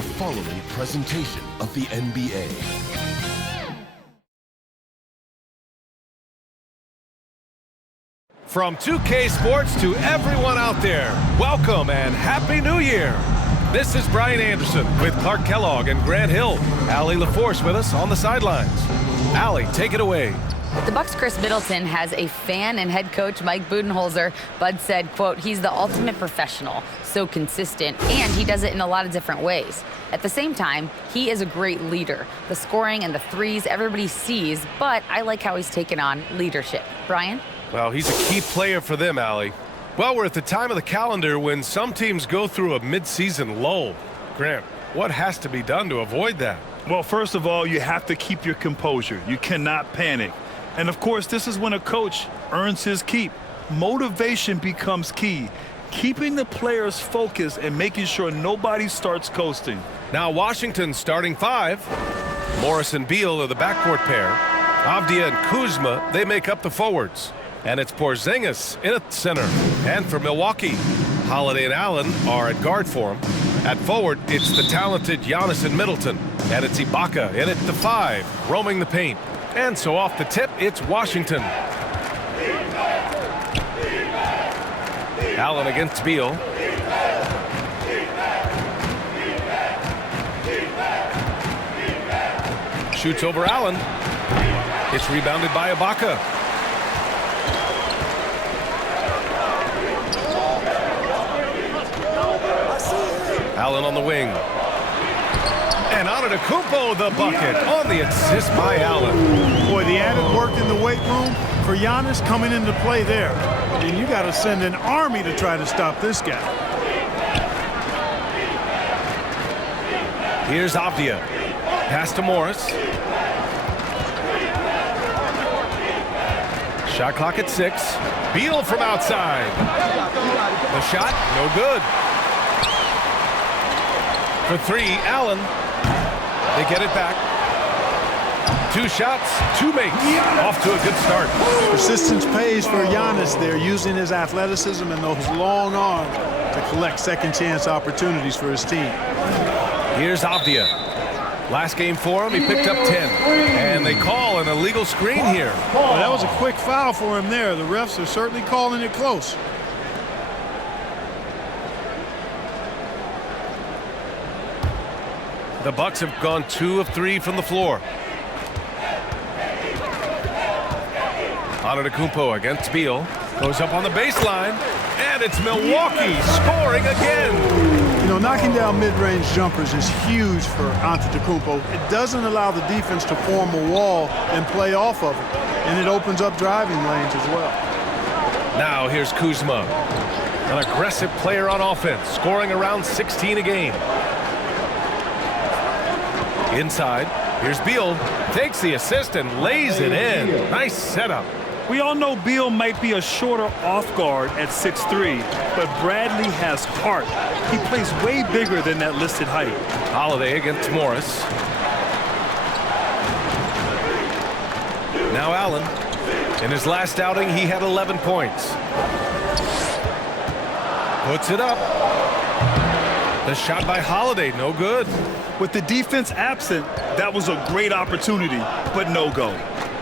the following presentation of the NBA. From 2K Sports to everyone out there, welcome and Happy New Year. This is Brian Anderson with Clark Kellogg and Grant Hill. Allie LaForce with us on the sidelines. Allie, take it away. The Bucks' Chris Middleton has a fan and head coach Mike Budenholzer. Bud said, quote, he's the ultimate professional, so consistent, and he does it in a lot of different ways. At the same time, he is a great leader. The scoring and the threes everybody sees, but I like how he's taken on leadership. Brian? Well, he's a key player for them, Allie. Well, we're at the time of the calendar when some teams go through a mid-season lull. Grant, what has to be done to avoid that? Well, first of all, you have to keep your composure. You cannot panic. And, of course, this is when a coach earns his keep. Motivation becomes key. Keeping the players focused and making sure nobody starts coasting. Now, Washington's starting five. Morris and Beal are the backcourt pair. Avdia and Kuzma, they make up the forwards. And it's Porzingis in at center. And for Milwaukee, Holiday and Allen are at guard for him. At forward, it's the talented Giannis and Middleton. And it's Ibaka in at the five, roaming the paint. And so off the tip, it's Washington. Allen against Beal. Shoots over Allen. It's rebounded by Ibaka. Allen on the wing. And Antetokounmpo the bucket on the assist by Allen. Boy, the added work in the weight room for Giannis coming into play there. And you got to send an army to try to stop this guy. Here's Avdia. Pass to Morris. Shot clock at 6. Beal from outside. The shot, no good. For 3, Allen. They get it back. 2 shots, 2 makes. Off to a good start. Persistence pays for Giannis there, using his athleticism and those long arms to collect second chance opportunities for his team. Here's Avdia. Last game for him, he picked up 10. And they call an illegal screen here. Well, that was a quick foul for him there. The refs are certainly calling it close. The Bucks have gone 2 of 3 from the floor. Antetokounmpo against Beal. Goes up on the baseline. And it's Milwaukee scoring again. You know, knocking down mid-range jumpers is huge for Antetokounmpo. It doesn't allow the defense to form a wall and play off of it. And it opens up driving lanes as well. Now here's Kuzma. An aggressive player on offense, scoring around 16 a game. Inside, here's Beal, takes the assist and lays it in. Nice setup. We all know Beal might be a shorter off guard at 6'3", but Bradley has heart. He plays way bigger than that listed height. Holiday against Morris. Now Allen. In his last outing, he had 11 points. Puts it up. The shot by Holiday, no good. With the defense absent, that was a great opportunity, but no go.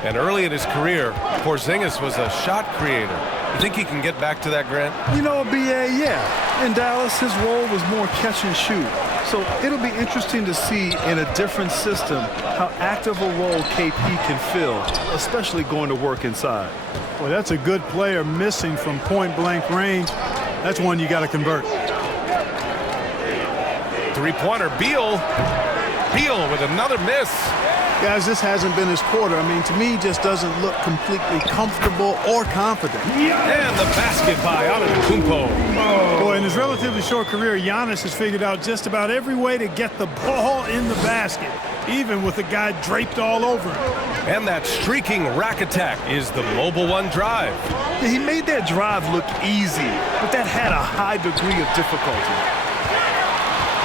And early in his career, Porzingis was a shot creator. You think he can get back to that, Grant? You know, BA, yeah. In Dallas, his role was more catch and shoot. So it'll be interesting to see in a different system how active a role KP can fill, especially going to work inside. Boy, that's a good player missing from point-blank range. That's one you got to convert. Three-pointer, Beal. Beal with another miss. Guys, this hasn't been his quarter. I mean, to me, just doesn't look completely comfortable or confident. And the basket by Antetokounmpo. Boy, in his relatively short career, Giannis has figured out just about every way to get the ball in the basket, even with the guy draped all over him. And that streaking rack attack is the mobile one drive. Yeah, he made that drive look easy, but that had a high degree of difficulty.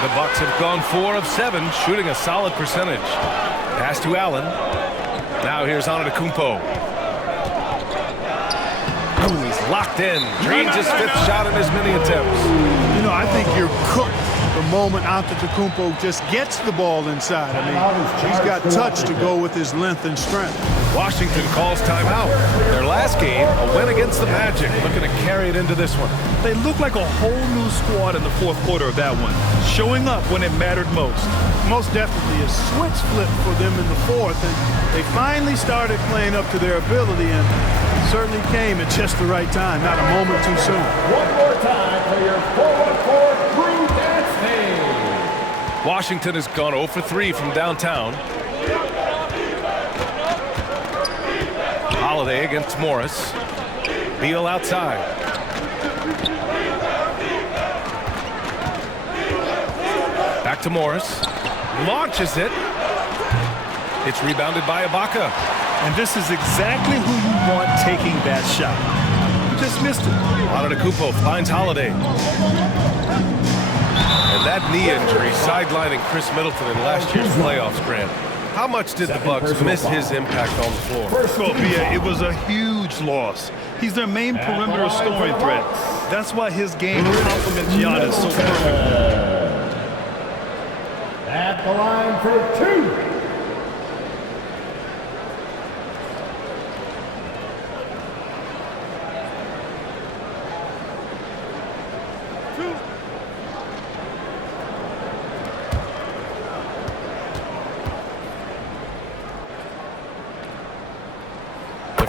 The Bucks have gone 4 of 7, shooting a solid percentage. Pass to Allen. Now here's Antetokounmpo. He's locked in. Drains his 5th shot in as many attempts. You know, I think you're cooked the moment Antetokounmpo just gets the ball inside. I mean, he's got touch to go with his length and strength. Washington calls timeout. Their last game, a win against the Magic, looking to carry it into this one. They look like a whole new squad in the fourth quarter of that one, showing up when it mattered most. Most definitely a switch flip for them in the fourth, and they finally started playing up to their ability, and certainly came at just the right time, not a moment too soon. One more time for your forward court crew dance team. Washington has gone 0 for 3 from downtown. Holiday against Morris. Beal outside. Back to Morris. Launches it. It's rebounded by Ibaka. And this is exactly who you want taking that shot. You just missed it. Antetokounmpo finds Holiday. And that knee injury sidelining Chris Middleton in last year's playoffs, Grant. How much did the Bucks miss his impact on the floor? Well, it was a huge loss. He's their main perimeter scoring threat. That's why his game complements Giannis so perfectly. At the line for 2.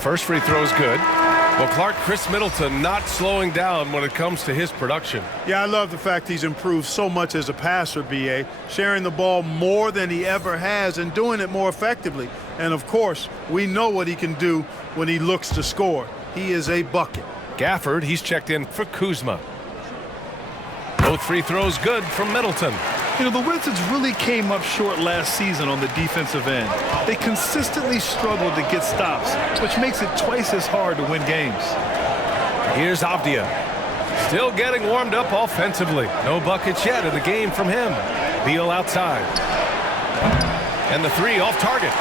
First free throw is good. Well, Clark, Chris Middleton not slowing down when it comes to his production. Yeah, I love the fact he's improved so much as a passer, B.A., sharing the ball more than he ever has and doing it more effectively. And, of course, we know what he can do when he looks to score. He is a bucket. Gafford, he's checked in for Kuzma. Both free throws good from Middleton. You know, the Wizards really came up short last season on the defensive end. They consistently struggled to get stops, which makes it twice as hard to win games. Here's Avdia. Still getting warmed up offensively. No buckets yet in the game from him. Beal outside. And the three off target.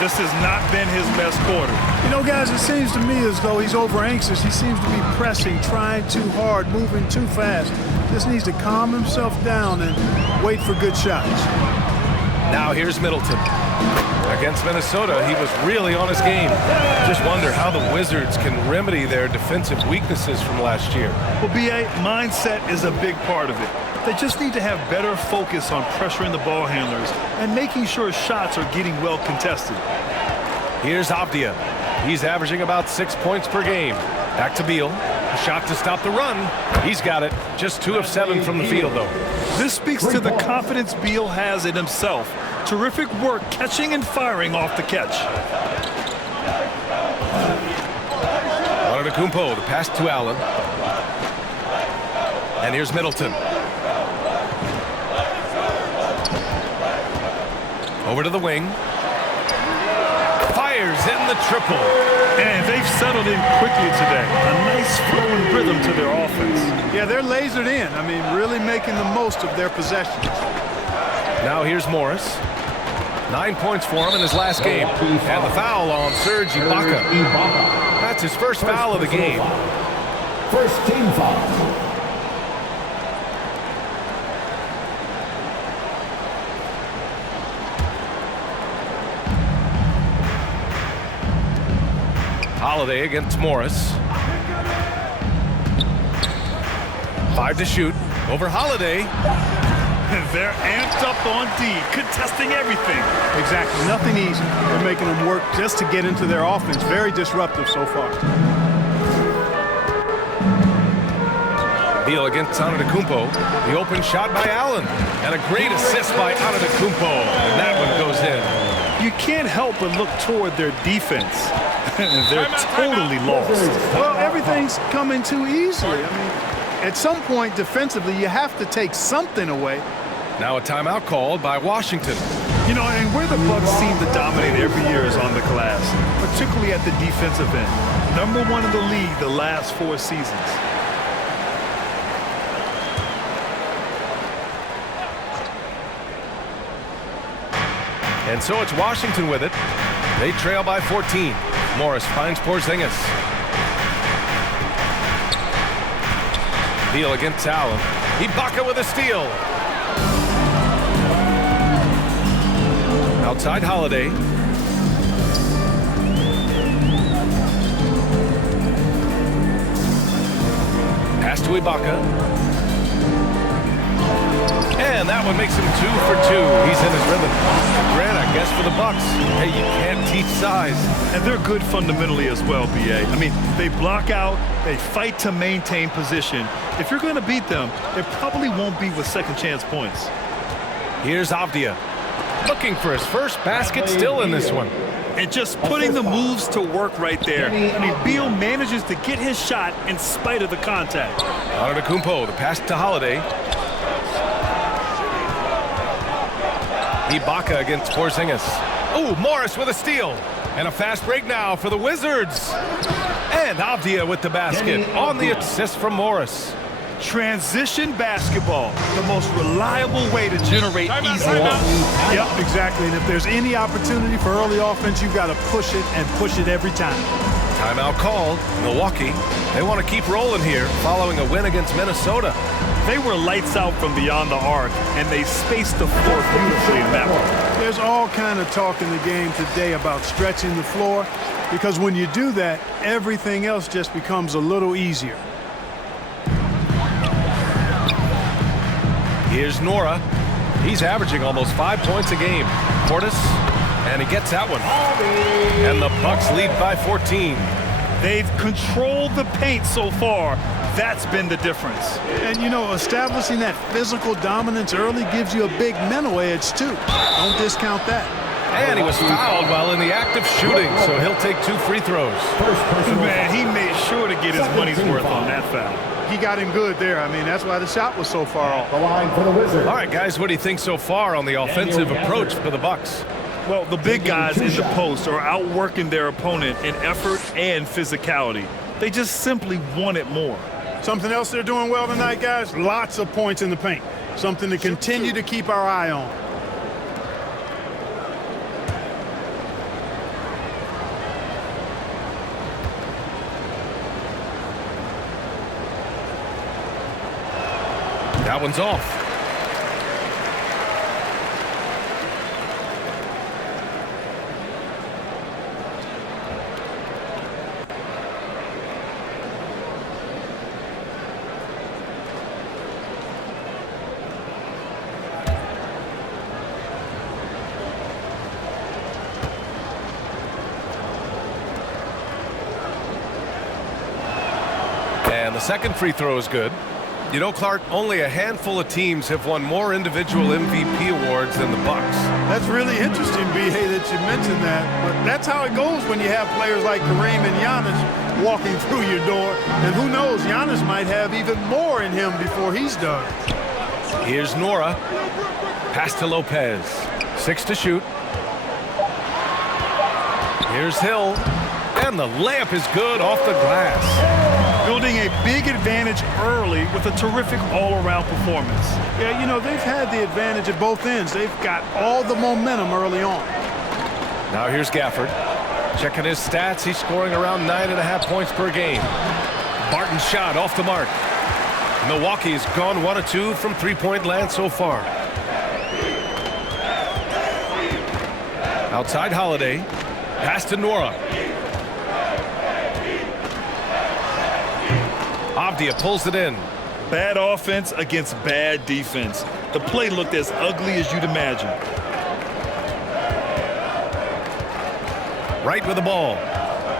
This has not been his best quarter. You know, guys, it seems to me as though he's over anxious. He seems to be pressing, trying too hard, moving too fast. Just needs to calm himself down and wait for good shots. Now here's Middleton. Against Minnesota, he was really on his game. Just wonder how the Wizards can remedy their defensive weaknesses from last year. Well, B.A., mindset is a big part of it. They just need to have better focus on pressuring the ball handlers and making sure shots are getting well contested. Here's Avdia. He's averaging about 6 points per game. Back to Beal. A shot to stop the run. He's got it. Just 2 of 7 from the field, though. This speaks to the confidence Beal has in himself. Terrific work catching and firing off the catch. Antetokounmpo, the pass to Allen. And here's Middleton. Over to the wing. Fires in the triple. And they've settled in quickly today. A nice flowing rhythm to their offense. Yeah, they're lasered in. I mean, really making the most of their possessions. Now here's Morris. 9 points for him in his last game. And the foul on Serge Ibaka. That's his first foul of the game. First team foul. Holiday against Morris. 5 to shoot. Over Holiday. They're amped up on D, contesting everything. Exactly. Nothing easy. They're making them work just to get into their offense. Very disruptive so far. Beal against Antetokounmpo. The open shot by Allen. And a great assist by Antetokounmpo. And that one goes in. You can't help but look toward their defense. They're totally lost. Well, everything's coming too easily. I mean, at some point defensively, you have to take something away. Now a timeout called by Washington. You know, and where the Bucks seem to dominate every year is on the glass, particularly at the defensive end. #1 in the league the last 4 seasons. And so it's Washington with it. They trail by 14. Morris finds Porzingis. Beal against Allen. Ibaka with a steal. Outside Holiday. Pass to Ibaka. And that one makes him 2 for 2. He's in his rhythm. Grant, I guess for the Bucks, hey, you can't teach size. And they're good fundamentally as well, B.A. I mean, they block out, they fight to maintain position. If you're going to beat them, it probably won't be with second chance points. Here's Avdia, looking for his first basket, still in this one. And just putting the moves to work right there. I mean, Beal manages to get his shot in spite of the contact. Antetokounmpo, the pass to Holiday. Ibaka against Porzingis. Ooh, Morris with a steal. And a fast break now for the Wizards. And Avdia with the basket on the assist from Morris. Transition basketball, the most reliable way to generate easy offense. Yep, exactly. And if there's any opportunity for early offense, you've got to push it and push it every time. Timeout called. Milwaukee, they want to keep rolling here following a win against Minnesota. They were lights out from beyond the arc, and they spaced the floor beautifully in that one. There's all kind of talk in the game today about stretching the floor, because when you do that, everything else just becomes a little easier. Here's Nora. He's averaging almost 5 points a game. Portis, and he gets that one. And the Bucks lead by 14. They've controlled the paint so far. That's been the difference. And, you know, establishing that physical dominance early gives you a big mental edge, too. Don't discount that. And he was fouled while in the act of shooting, so he'll take 2 free throws. Man, he made sure to get his money's worth on that foul. He got him good there. I mean, that's why the shot was so far off. The line for the Wizards. All right, guys, what do you think so far on the offensive approach for the Bucks? Well, the big guys in the post are outworking their opponent in effort and physicality. They just simply want it more. Something else they're doing well tonight, guys? Lots of points in the paint. Something to continue to keep our eye on. That one's off. And the second free throw is good. You know, Clark, only a handful of teams have won more individual MVP awards than the Bucks. That's really interesting, B.A., that you mentioned that. But that's how it goes when you have players like Kareem and Giannis walking through your door. And who knows, Giannis might have even more in him before he's done. Here's Nora. Pass to Lopez. 6 to shoot. Here's Hill. And the layup is good off the glass. Building a big advantage early with a terrific all-around performance. Yeah, you know, they've had the advantage at both ends. They've got all the momentum early on. Now here's Gafford. Checking his stats, he's scoring around 9.5 points per game. Barton's shot off the mark. Milwaukee's gone 1 of 2 from three-point land so far. Outside Holiday. Pass to Nora. Avdia pulls it in. Bad offense against bad defense. The play looked as ugly as you'd imagine. Right with the ball.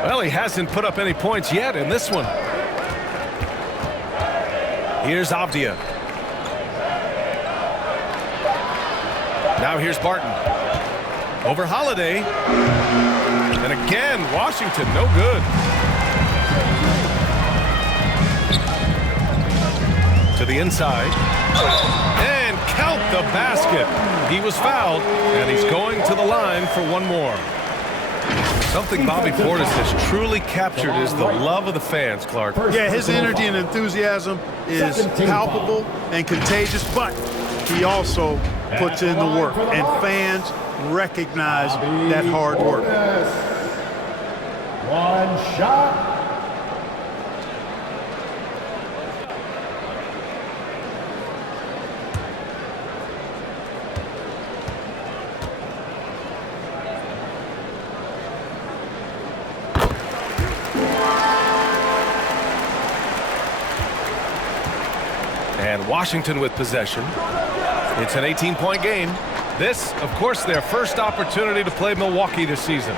Well, he hasn't put up any points yet in this one. Here's Avdia. Now here's Barton. Over Holiday. And again, Washington, no good. To the inside. And count the basket. He was fouled, and he's going to the line for one more. Something Bobby Portis has truly captured is the love of the fans, Clark. Yeah, his energy and enthusiasm is palpable and contagious, but he also puts in the work, and fans recognize that hard work. One shot. Washington with possession. It's an 18-point game. This, of course, their first opportunity to play Milwaukee this season.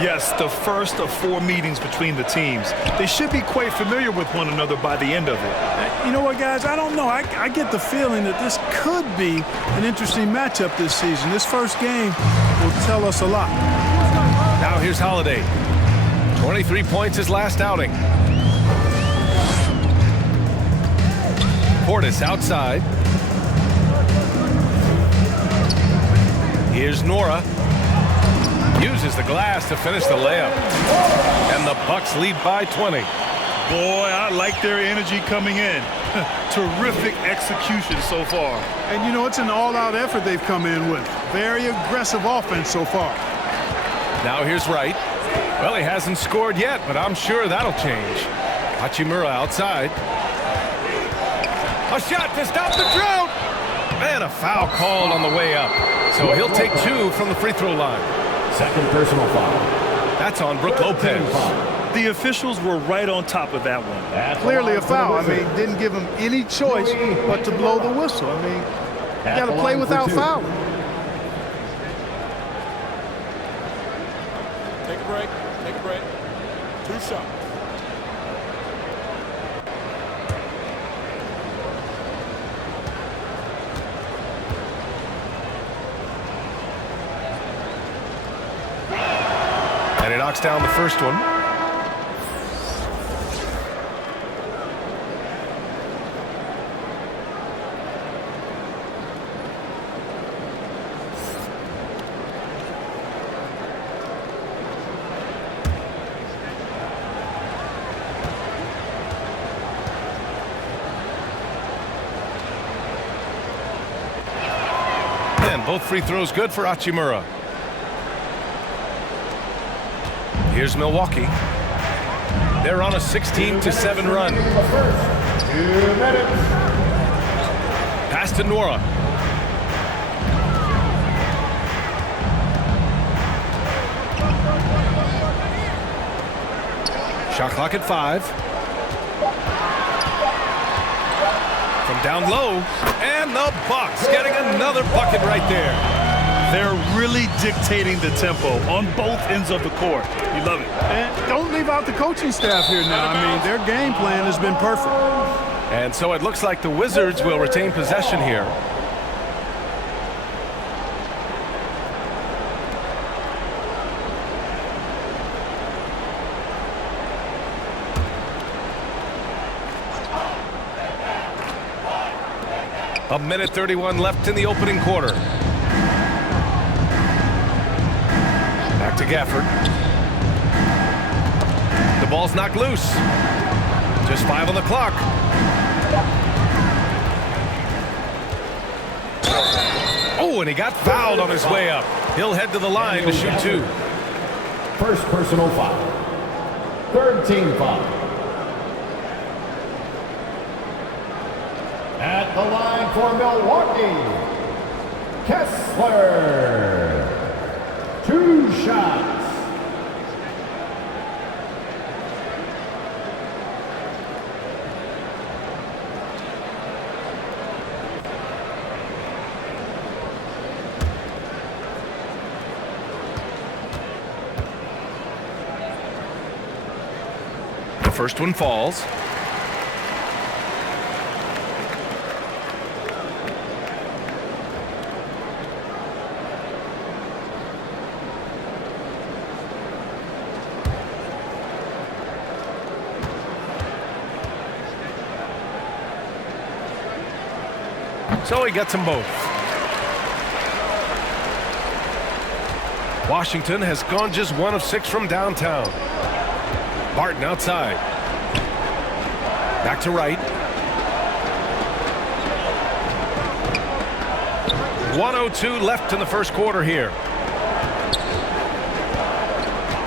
Yes, the first of 4 meetings between the teams. They should be quite familiar with one another by the end of it. You know what, guys? I don't know. I get the feeling that this could be an interesting matchup this season. This first game will tell us a lot. Now here's Holiday. 23 points his last outing. Portis outside. Here's Nora. Uses the glass to finish the layup. And the Bucks lead by 20. Boy, I like their energy coming in. Terrific execution so far. And, you know, it's an all-out effort they've come in with. Very aggressive offense so far. Now here's Wright. Well, he hasn't scored yet, but I'm sure that'll change. Hachimura outside. A shot to stop the drought. And a foul called on the way up. So he'll take 2 from the free throw line. Second personal foul. That's on Brook Lopez. The officials were right on top of that one. Clearly a foul. I mean, didn't give him any choice but to blow the whistle. I mean, you got to play without fouling. Take a break. Take a break. 2 shots. And he knocks down the first one. And both free throws good for Hachimura. Here's Milwaukee. They're on a 16-7 run. Pass to Nora. Shot clock at 5. From down low, and the Bucks getting another bucket right there. They're really dictating the tempo on both ends of the court. You love it. And don't leave out the coaching staff here now. I mean, their game plan has been perfect. And so it looks like the Wizards will retain possession here. A minute 31 left in the opening quarter. Back to Gafford. The ball's knocked loose. Just 5 on the clock. Oh, and he got fouled on his way up. He'll head to the line to shoot 2. First personal foul. Third team foul. At the line for Milwaukee, Kessler. 2 shots. The first one falls. So he gets them both. Washington has gone just 1 of 6 from downtown. Barton outside. Back to Wright. 1:02 left in the first quarter here.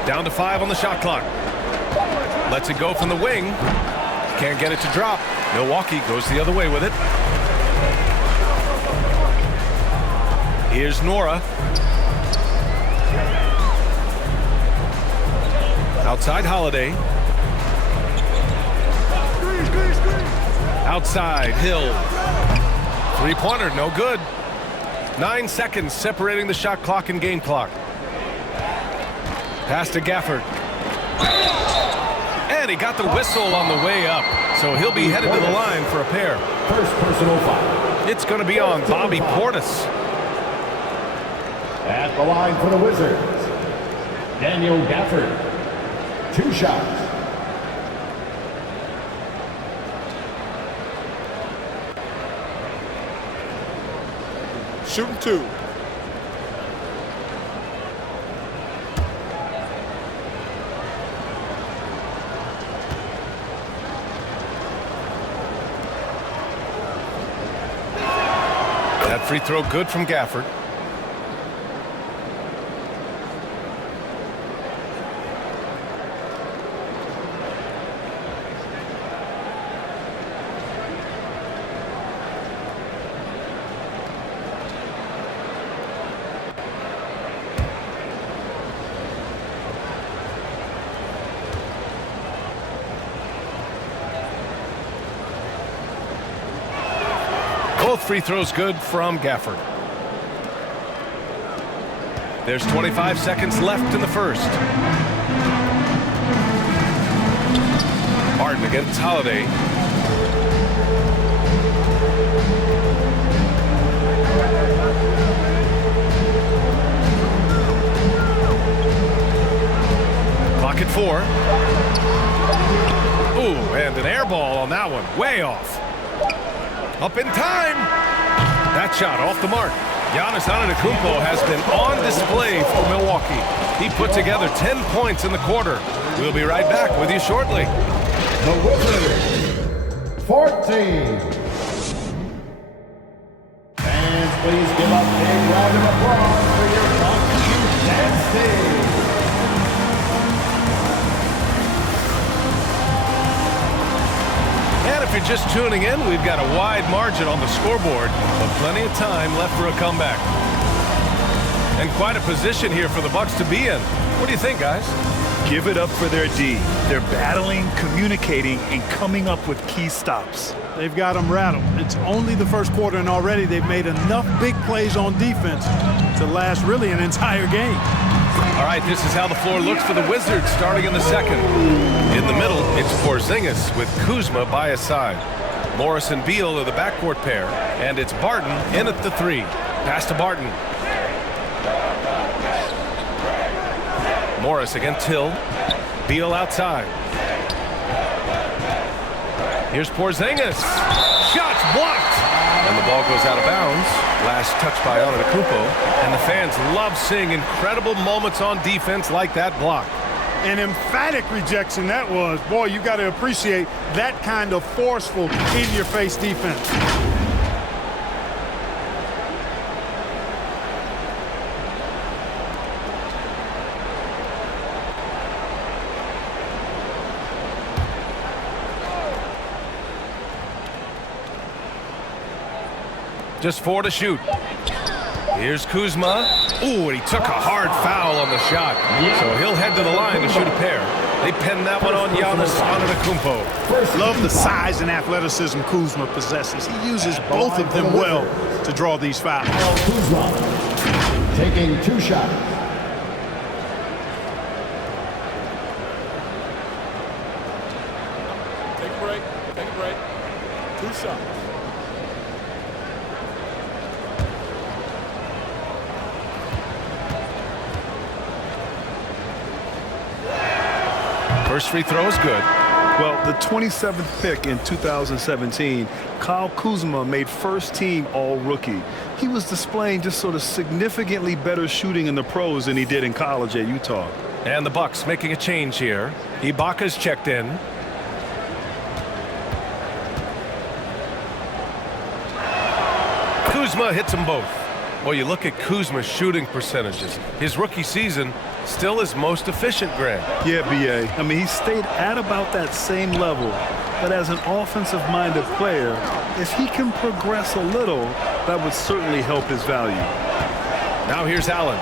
Down to 5 on the shot clock. Lets it go from the wing. Can't get it to drop. Milwaukee goes the other way with it. Here's Nora. Outside Holiday. Outside Hill. Three-pointer, no good. 9 seconds separating the shot clock and game clock. Pass to Gafford. And he got the whistle on the way up, so he'll be headed to the line for a pair. First personal foul. It's going to be on Bobby Portis. At the line for the Wizards, Daniel Gafford. 2 shots. Shooting 2. That free throw good from Gafford. Both free throws good from Gafford. There's 25 seconds left in the first. Martin against Holiday. Clock at 4. Ooh, and an air ball on that one. Way off. Up in time. That shot off the mark. Giannis Antetokounmpo has been on display for Milwaukee. He put together 10 points in the quarter. We'll be right back with you shortly. The Wizards, 14. Fans, please give a big round of applause for your dance team. And if you're just tuning in, we've got a wide margin on the scoreboard, but plenty of time left for a comeback. And quite a position here for the Bucks to be in. What do you think, guys? Give it up for their D. They're battling, communicating, and coming up with key stops. They've got them rattled. It's only the first quarter, and already they've made enough big plays on defense to last really an entire game. All right, this is how the floor looks for the Wizards starting in the second. In the middle, it's Porzingis with Kuzma by his side. Morris and Beal are the backcourt pair, and it's Barton in at the 3. Pass to Barton. Morris against Hill. Beal outside. Here's Porzingis. Shots blocked. And the ball goes out of bounds. Last touch by Antetokounmpo. And the fans love seeing incredible moments on defense like that block. An emphatic rejection that was. Boy, you got to appreciate that kind of forceful, in-your-face defense. Just 4 to shoot. Here's Kuzma. Ooh, and he took a hard foul on the shot. So he'll head to the line to shoot a pair. They pinned that one on Giannis Antetokounmpo. Love the size and athleticism Kuzma possesses. He uses both of them well to draw these fouls. Kuzma taking 2 shots. Take a break. Take a break. 2 shots. First free throw is good. Well, the 27th pick in 2017, Kyle Kuzma made first team all-rookie. He was displaying just sort of significantly better shooting in the pros than he did in college at Utah. And the Bucks making a change here. Ibaka's checked in. Kuzma hits them both. Well, you look at Kuzma's shooting percentages. His rookie season still his most efficient, Greg. Yeah, B.A. I mean, he stayed at about that same level. But as an offensive-minded player, if he can progress a little, that would certainly help his value. Now here's Allen.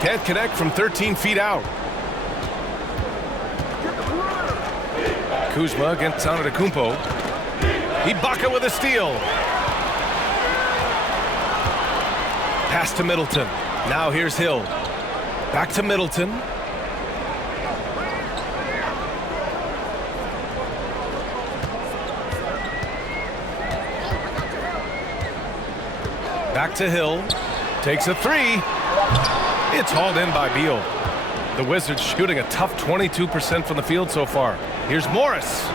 Can't connect from 13 feet out. Kuzma against Antetokounmpo. Ibaka with a steal. Pass to Middleton. Now here's Hill. Back to Middleton. Back to Hill. Takes a three. It's hauled in by Beal. The Wizards shooting a tough 22% from the field so far. Here's Morris.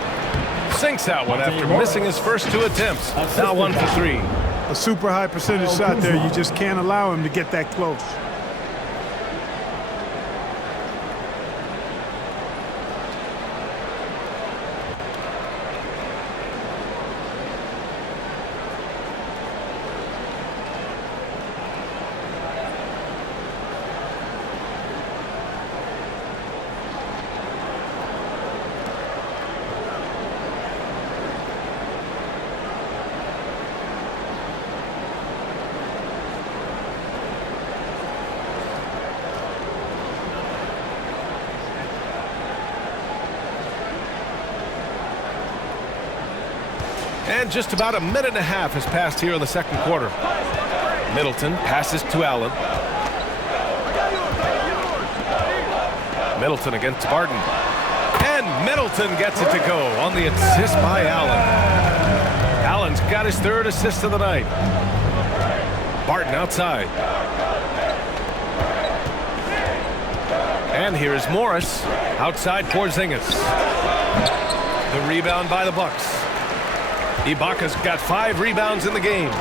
Sinks that one after missing his first 2 attempts. Now 1 for 3. A super high percentage shot there. You just can't allow him to get that close. And just about a minute and a half has passed here in the second quarter. Middleton passes to Allen. Middleton against Barton. And Middleton gets it to go on the assist by Allen. Allen's got his 3rd assist of the night. Barton outside. And here is Morris outside Porzingis. The rebound by the Bucks. Ibaka's got 5 rebounds in the game.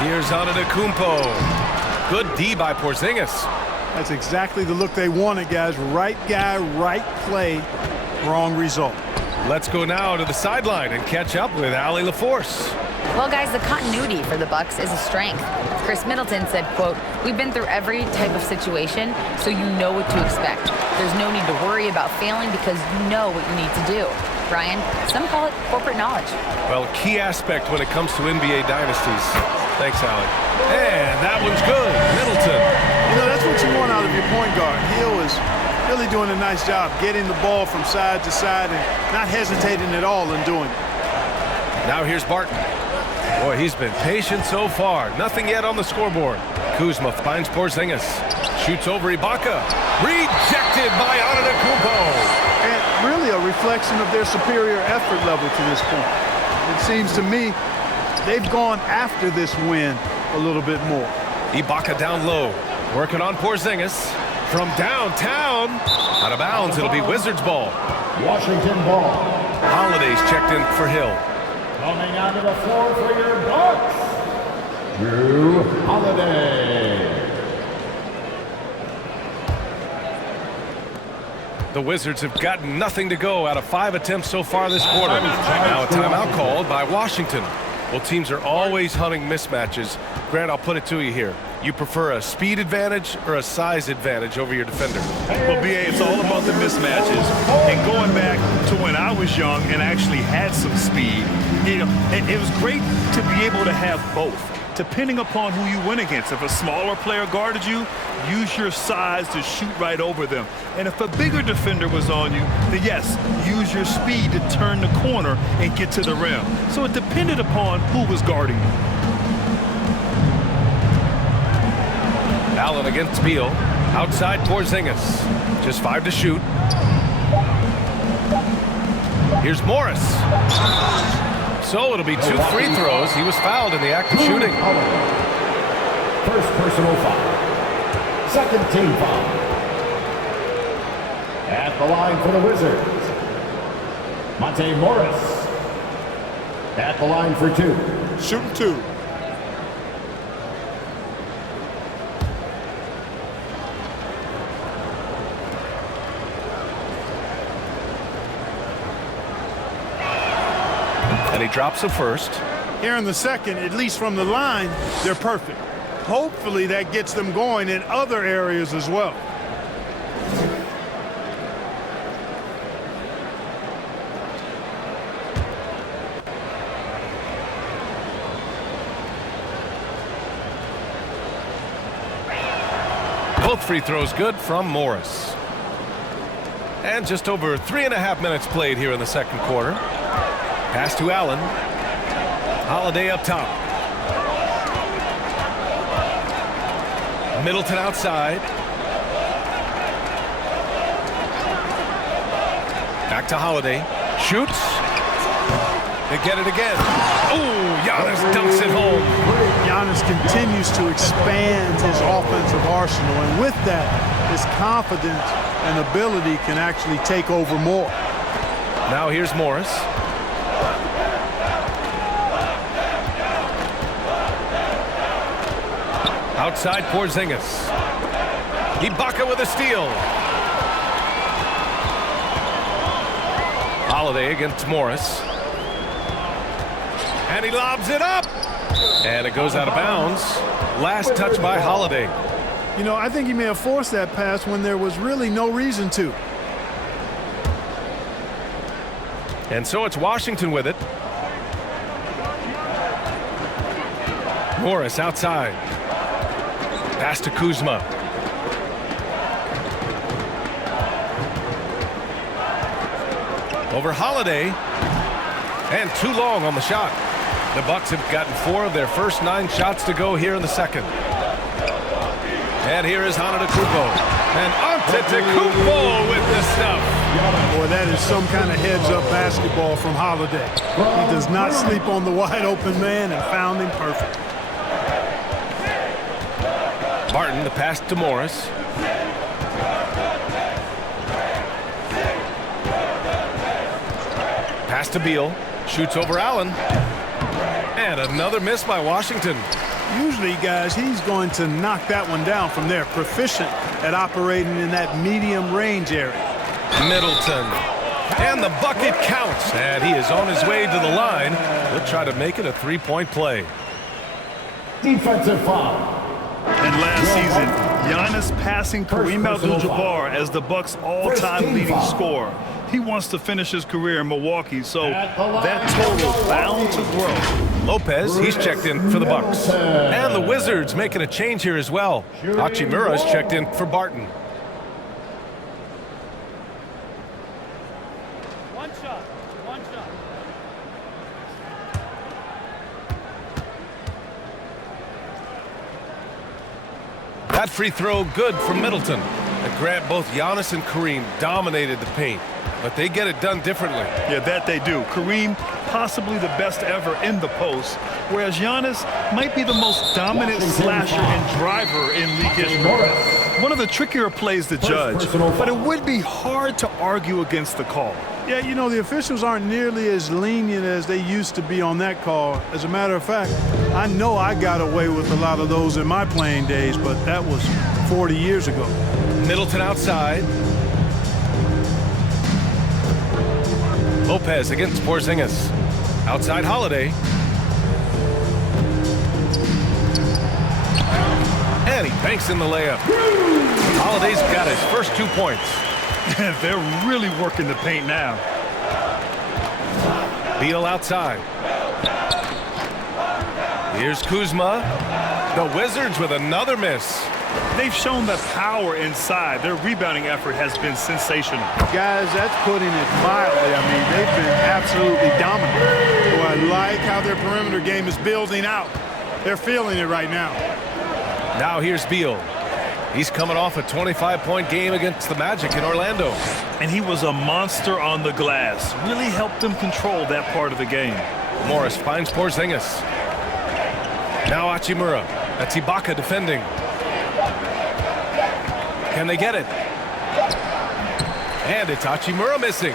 Here's Antetokounmpo. Good D by Porzingis. That's exactly the look they wanted, guys. Right guy, right play, wrong result. Let's go now to the sideline and catch up with Allie LaForce. Well, guys, the continuity for the Bucks is a strength. Chris Middleton said, quote, "We've been through every type of situation, so you know what to expect. There's no need to worry about failing because you know what you need to do." Brian, some call it corporate knowledge. Well, key aspect when it comes to NBA dynasties. Thanks, Allie. And that one's good. Middleton. You know, that's what you want out of your point guard. Hill is really doing a nice job getting the ball from side to side and not hesitating at all in doing it. Now here's Barton. Boy, he's been patient so far. Nothing yet on the scoreboard. Kuzma finds Porzingis. Shoots over Ibaka. Rejected by Antetokounmpo. And really a reflection of their superior effort level to this point. It seems to me they've gone after this win a little bit more. Ibaka down low. Working on Porzingis. From downtown. Out of bounds. It'll be Wizards ball. Washington ball. Holiday's checked in for Hill. Coming onto the floor for your Bucks, Drew Holiday. The Wizards have gotten nothing to go out of 5 attempts so far this quarter. Now a timeout called by Washington. Well, teams are always hunting mismatches. Grant, I'll put it to you here. You prefer a speed advantage or a size advantage over your defender? Well, BA, it's all about the mismatches. And going back to when I was young and actually had some speed, you know, it was great to be able to have both, depending upon who you went against. If a smaller player guarded you, use your size to shoot right over them. And if a bigger defender was on you, then yes, use your speed to turn the corner and get to the rim. So it depended upon who was guarding you. Allen against Beal. Outside Porzingis. Just 5 to shoot. Here's Morris. So it'll be 2 free throws. He was fouled in the act of shooting. First personal foul. Second team foul. At the line for the Wizards, Monte Morris. At the line for 2. Shooting 2. And he drops the first. Here in the second, at least from the line, they're perfect. Hopefully that gets them going in other areas as well. Both free throws good from Morris. And just over 3.5 minutes played here in the second quarter. Pass to Allen. Holiday up top. Middleton outside. Back to Holiday. Shoots. They get it again. Oh, Giannis dumps it home. Giannis continues to expand his offensive arsenal, and with that, his confidence and ability can actually take over more. Now here's Morris. Outside Porzingis. Ibaka with a steal. Holiday against Morris. And he lobs it up. And it goes out of bounds. Last touch by Holiday. You know, I think he may have forced that pass when there was really no reason to. And so it's Washington with it. Morris outside. Pass to Kuzma. Over Holiday. And too long on the shot. The Bucks have gotten 4 of their first 9 shots to go here in the second. And here is Antetokounmpo. And Antetokounmpo with the stuff. Boy, that is some kind of heads-up basketball from Holiday. He does not sleep on the wide-open man and found him perfect. Barton, the pass to Morris. Pass to Beal. Shoots over Allen. And another miss by Washington. Usually, guys, he's going to knock that one down from there. Proficient at operating in that medium range area. Middleton. And the bucket counts. And he is on his way to the line. He'll try to make it a 3-point play. Defensive foul. And last season, Giannis passing Kareem Abdul-Jabbar as the Bucks' all-time leading scorer. He wants to finish his career in Milwaukee, so that total bound to grow. Lopez, he's checked in for the Bucks. And the Wizards making a change here as well. Hachimura's checked in for Barton. One shot. That free throw good from Middleton. And Grant, both Giannis and Kareem dominated the paint, but they get it done differently. Yeah, that they do. Kareem, possibly the best ever in the post, whereas Giannis might be the most dominant slasher and driver in league history. One of the trickier plays to judge, but it would be hard to argue against the call. Yeah, you know, the officials aren't nearly as lenient as they used to be on that call. As a matter of fact, I know I got away with a lot of those in my playing days, but that was 40 years ago. Middleton outside. Lopez against Porzingis. Outside Holiday. And he banks in the layup. Holiday's got his first 2 points. They're really working the paint now. Beal outside. Here's Kuzma. The Wizards with another miss. They've shown the power inside. Their rebounding effort has been sensational. Guys, that's putting it mildly. I mean, they've been absolutely dominant. Boy, I like how their perimeter game is building out. They're feeling it right now. Now here's Beal. He's coming off a 25-point game against the Magic in Orlando. And he was a monster on the glass. Really helped them control that part of the game. Morris finds Porzingis. Now Hachimura. That's Ibaka defending. Can they get it? And it's Hachimura missing.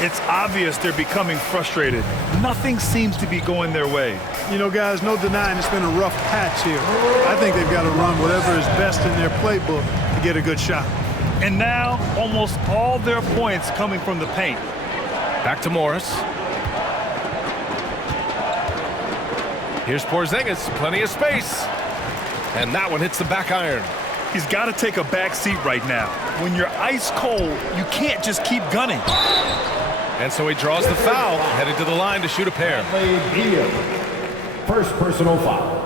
It's obvious they're becoming frustrated. Nothing seems to be going their way. You know, guys, no denying it's been a rough patch here. I think they've got to run whatever is best in their playbook to get a good shot. And now, almost all their points coming from the paint. Back to Morris. Here's Porzingis, plenty of space. And that one hits the back iron. He's got to take a back seat right now. When you're ice cold, you can't just keep gunning. And so he draws the foul, headed to the line to shoot a pair. First personal foul.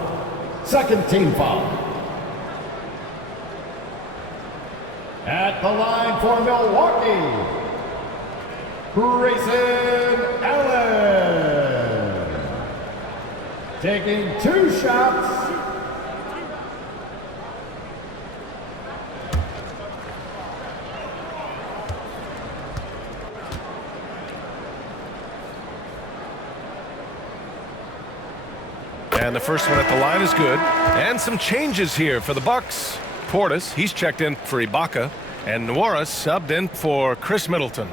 Second team foul. At the line for Milwaukee, Grayson Allen. Taking 2 shots. And the first one at the line is good. And some changes here for the Bucks. Portis, he's checked in for Ibaka. And Nwora subbed in for Chris Middleton.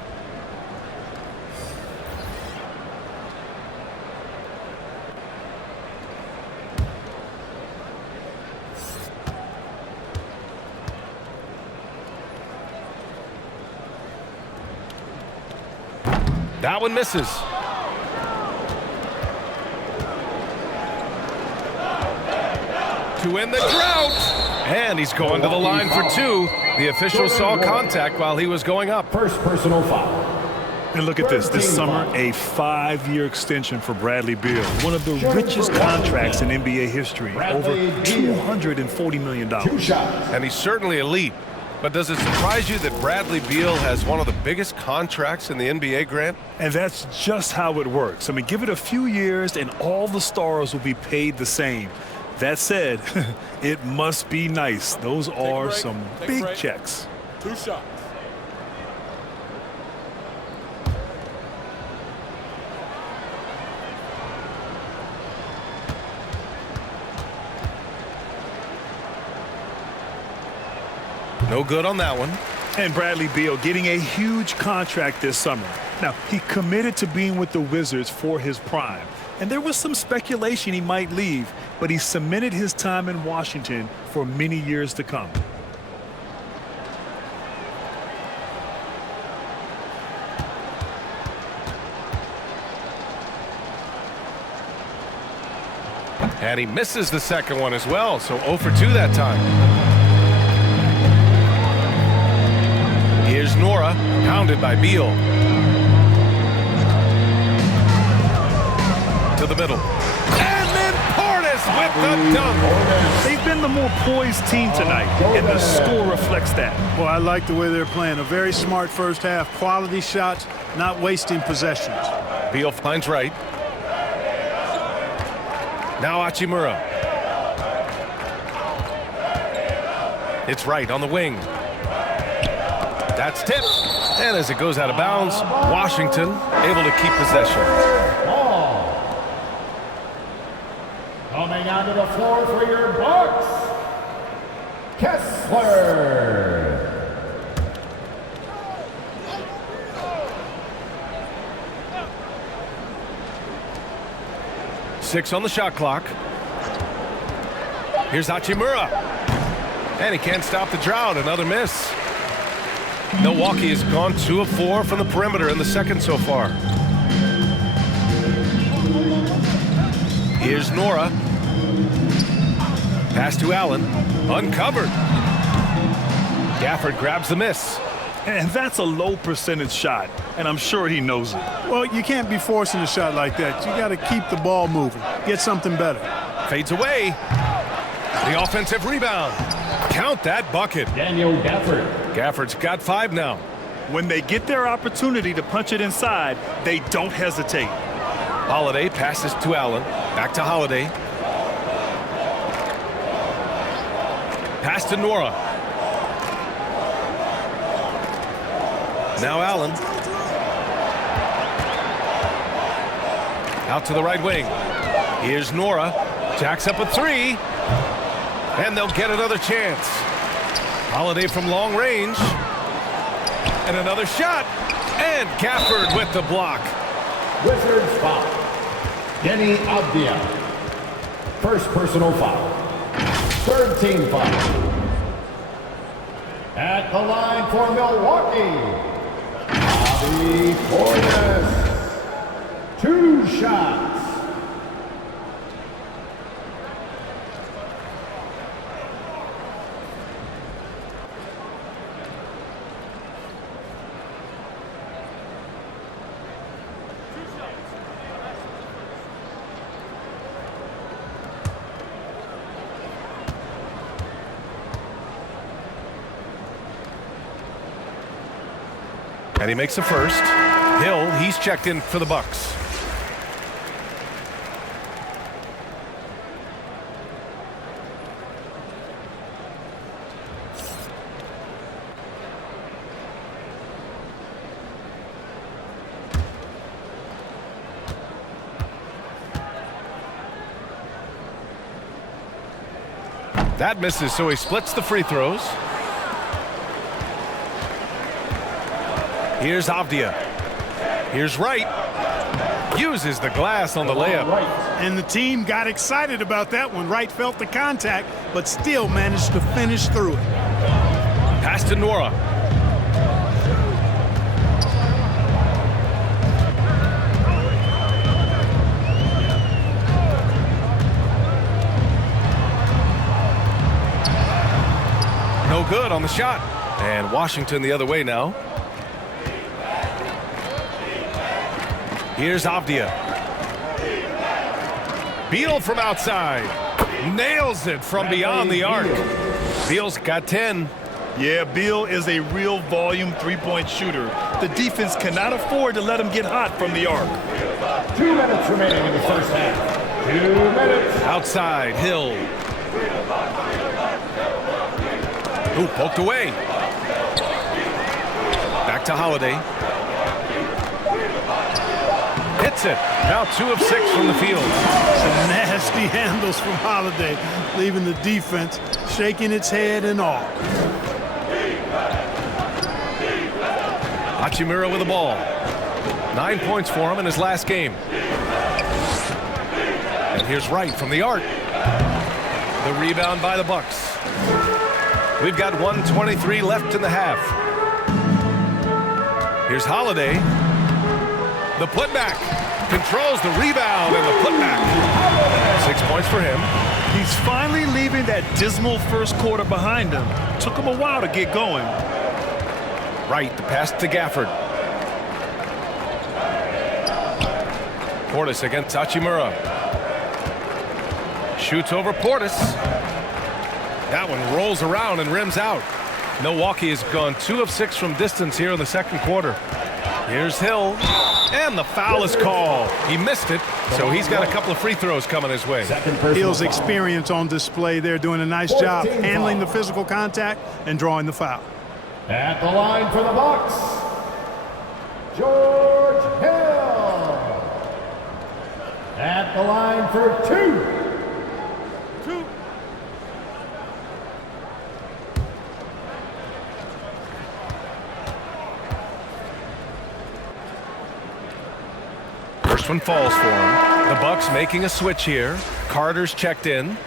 That one misses. To win the drought. And he's going to the line for two. The official saw contact while he was going up. First personal foul. And look at this summer, a 5-year extension for Bradley Beal. One of the richest contracts in NBA history, over $240 million. And he's certainly elite. But does it surprise you that Bradley Beal has one of the biggest contracts in the NBA, Grant? And that's just how it works. I mean, give it a few years and all the stars will be paid the same. That said, it must be nice. Those are some big checks. 2 shots. No good on that one. And Bradley Beal getting a huge contract this summer. Now, he committed to being with the Wizards for his prime. And there was some speculation he might leave, but he cemented his time in Washington for many years to come. And he misses the second one as well, so 0 for 2 that time. Here's Nwora, pounded by Beal. To the middle. And then Portis with the dunk. They've been the more poised team tonight, and the score reflects that. Well, I like the way they're playing. A very smart first half. Quality shots, not wasting possessions. Beal finds right. Now Hachimura. It's right on the wing. That's tipped. And as it goes out of bounds, Washington able to keep possession. Ball. Coming onto the floor for your Bucks, Kessler. Six on the shot clock. Here's Hachimura. And he can't stop the drought. Another miss. Milwaukee has gone 2 of 4 from the perimeter in the second so far. Here's Nwora. Pass to Allen. Uncovered. Gafford grabs the miss. And that's a low percentage shot, and I'm sure he knows it. Well, you can't be forcing a shot like that. You got to keep the ball moving. Get something better. Fades away. The offensive rebound. Count that bucket. Daniel Gafford. Gafford's got 5 now. When they get their opportunity to punch it inside, they don't hesitate. Holiday passes to Allen. Back to Holiday. Pass to Nwora. Now Allen. Out to the right wing. Here's Nwora. Jacks up a 3. And they'll get another chance. Holiday from long range. And another shot. And Gafford with the block. Wizards foul. Denny Avdia. First personal foul. Third team foul. At the line for Milwaukee, Bobby Portis. 2 shots. And he makes the first. Hill, he's checked in for the Bucks. That misses, so he splits the free throws. Here's Avdia. Here's Wright. Uses the glass on the layup. And the team got excited about that one. Wright felt the contact, but still managed to finish through it. Pass to Nora. No good on the shot. And Washington the other way now. Here's Avdia. Beal from outside. Nails it from beyond the arc. Beal's got 10. Yeah, Beal is a real volume three-point shooter. The defense cannot afford to let him get hot from the arc. 2 minutes remaining in the first half. 2 minutes. Outside, Hill. Ooh, poked away. Back to Holiday. Hits it. Now 2 of 6 from the field. Some nasty handles from Holiday, leaving the defense shaking its head in awe. Hachimura with the ball. 9 points for him in his last game. And here's Wright from the arc. The rebound by the Bucks. We've got 1:23 left in the half. Here's Holiday. The putback. Controls the rebound and the putback. 6 points for him. He's finally leaving that dismal first quarter behind him. Took him a while to get going. Wright, the pass to Gafford. Portis against Hachimura. Shoots over Portis. That one rolls around and rims out. Milwaukee has gone 2 of 6 from distance here in the second quarter. Here's Hill. And the foul is called. He missed it, so he's got a couple of free throws coming his way. Hill's experience on display there, doing a nice job handling the physical contact and drawing the foul. At the line for the Bucks, George Hill. At the line for 2. First one falls for him. The Bucks making a switch here. Carter's checked in.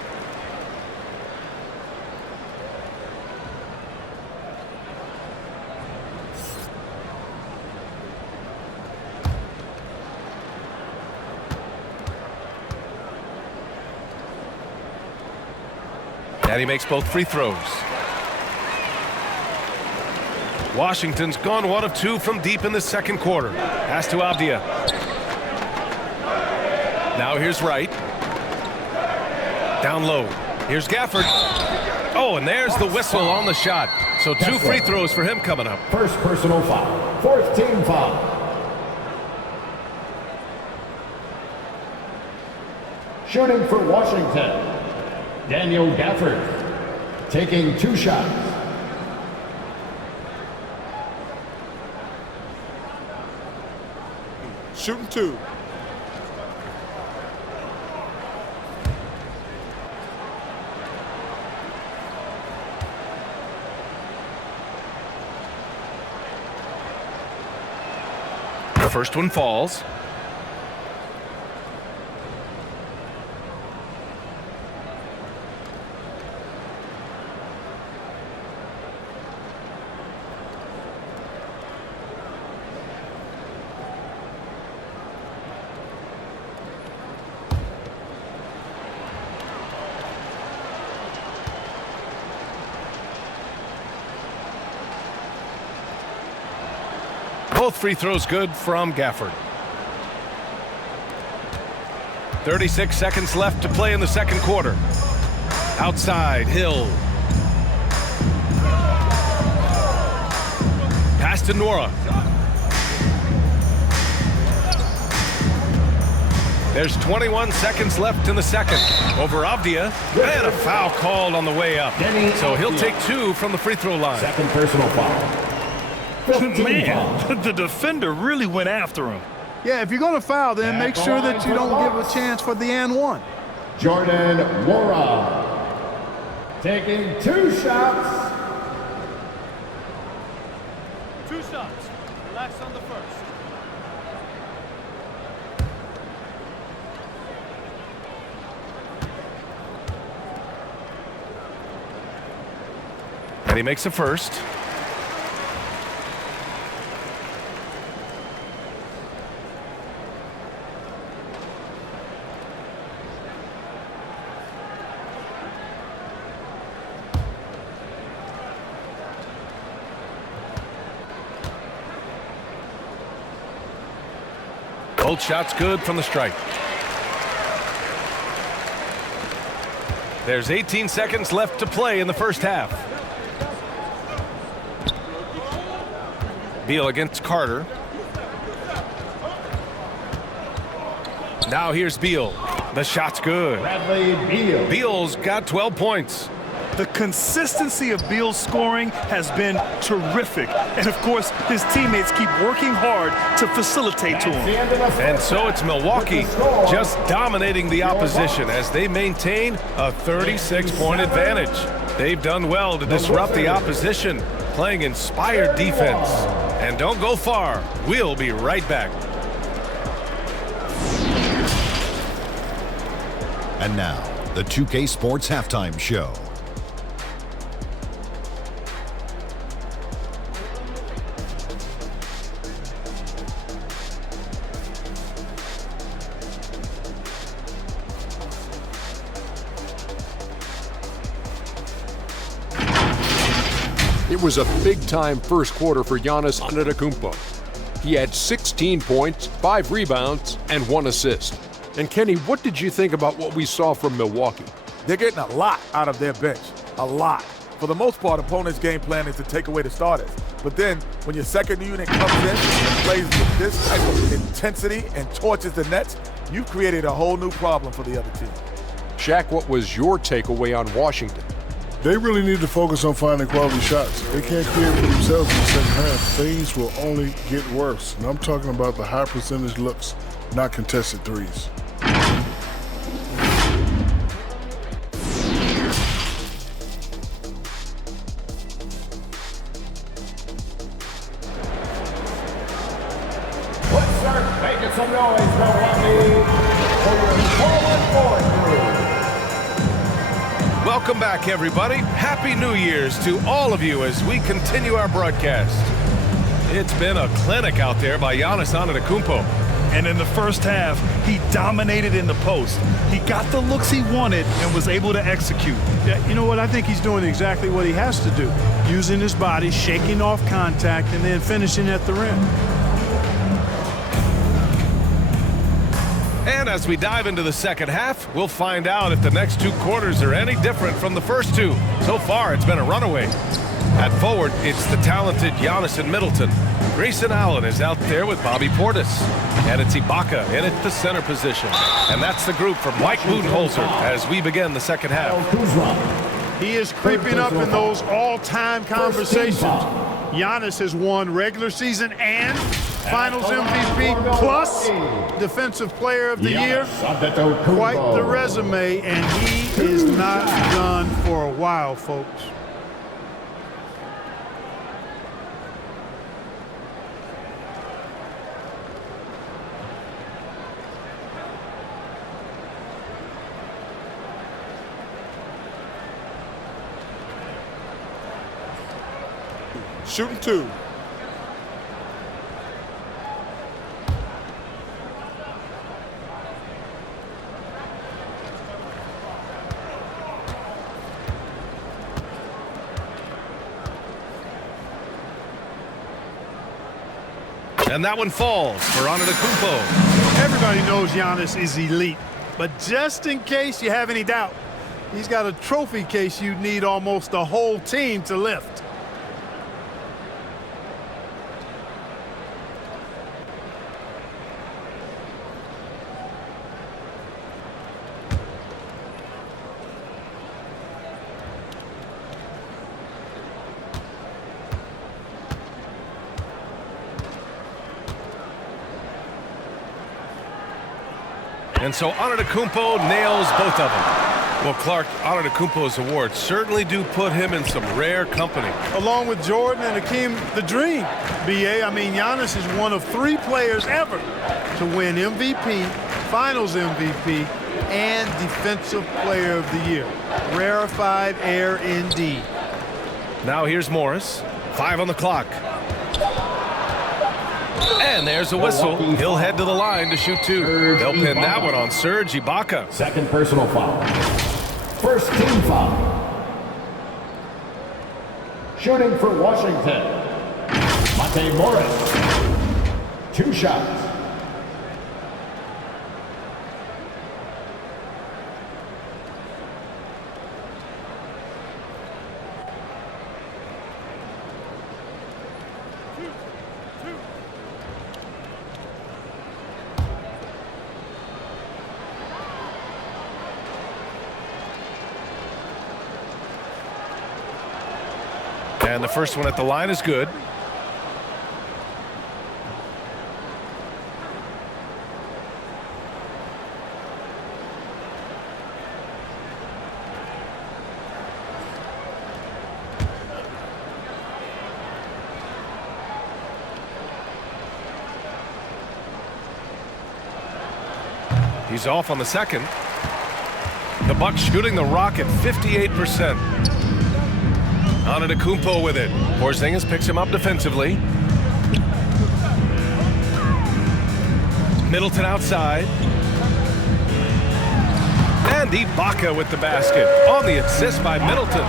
And he makes both free throws. Washington's gone 1 of 2 from deep in the second quarter. Pass to Avdia. Now here's Wright. Down low. Here's Gafford. Oh, and there's the whistle on the shot. So 2 free throws for him coming up. First personal foul. 4th team foul. Shooting for Washington, Daniel Gafford, taking 2 shots. Shooting 2. The first one falls. Both free throws good from Gafford. 36 seconds left to play in the second quarter. Outside, Hill. Pass to Nora. There's 21 seconds left in the second. Over Avdia, and a foul called on the way up. So he'll take 2 from the free throw line. Second personal foul. Man, the defender really went after him. Yeah, if you're going to foul, then make sure that you don't give a chance for the and one. Jordan Mora. Taking 2 shots. 2 shots. Relax on the first. And he makes a first. Both shots good from the strike. There's 18 seconds left to play in the first half. Beal against Carter. Now here's Beal. The shot's good. Bradley Beal. Beal's got 12 points. The consistency of Beal's scoring has been terrific. And, of course, his teammates keep working hard to facilitate to him. And so it's Milwaukee just dominating the opposition as they maintain a 36-point advantage. They've done well to disrupt the opposition, playing inspired defense. And don't go far. We'll be right back. And now, the 2K Sports Halftime Show. It was a big-time first quarter for Giannis Antetokounmpo. He had 16 points, 5 rebounds, and 1 assist. And Kenny, what did you think about what we saw from Milwaukee? They're getting a lot out of their bench. A lot. For the most part, opponents' game plan is to take away the starters. But then, when your second unit comes in and plays with this type of intensity and torches the Nets, you've created a whole new problem for the other team. Shaq, what was your takeaway on Washington? They really need to focus on finding quality shots. They can't create for themselves in the second half. Things will only get worse. And I'm talking about the high percentage looks, not contested threes. Let's start making some noise, Milwaukee, for your forward crew. Welcome back, everybody. Happy New Year's to all of you as we continue our broadcast. It's been a clinic out there by Giannis Antetokounmpo. And in the first half, he dominated in the post. He got the looks he wanted and was able to execute. Yeah, you know what? I think he's doing exactly what he has to do. Using his body, shaking off contact, and then finishing at the rim. And as we dive into the second half, we'll find out if the next 2 quarters are any different from the first 2. So far, it's been a runaway. At forward, it's the talented Giannis and Middleton. Grayson Allen is out there with Bobby Portis. And it's Ibaka in at the center position. And that's the group from Mike Budenholzer as we begin the second half. He is creeping up in those all-time conversations. Giannis has won regular season and Finals MVP plus Defensive Player of the Year. Quite the resume, and he is not done for a while, folks. Shooting 2. And that one falls for Antetokounmpo. Everybody knows Giannis is elite, but just in case you have any doubt, he's got a trophy case you'd need almost the whole team to lift. And so Antetokounmpo nails both of them. Well, Clark, Antetokounmpo's awards certainly do put him in some rare company. Along with Jordan and Hakeem the Dream, BA. I mean, Giannis is one of 3 players ever to win MVP, Finals MVP, and Defensive Player of the Year. Rarefied air indeed. Now here's Morris. 5 on the clock. And there's a whistle. He'll head to the line to shoot 2. They'll pin that one on Serge Ibaka. Second personal foul. First team foul. Shooting for Washington, Monte Morris. 2 shots. And the first one at the line is good. He's off on the second. The Bucks shooting the rock at 58%. Antetokounmpo with it. Porzingis picks him up defensively. Middleton outside. And Ibaka with the basket on the assist by Middleton.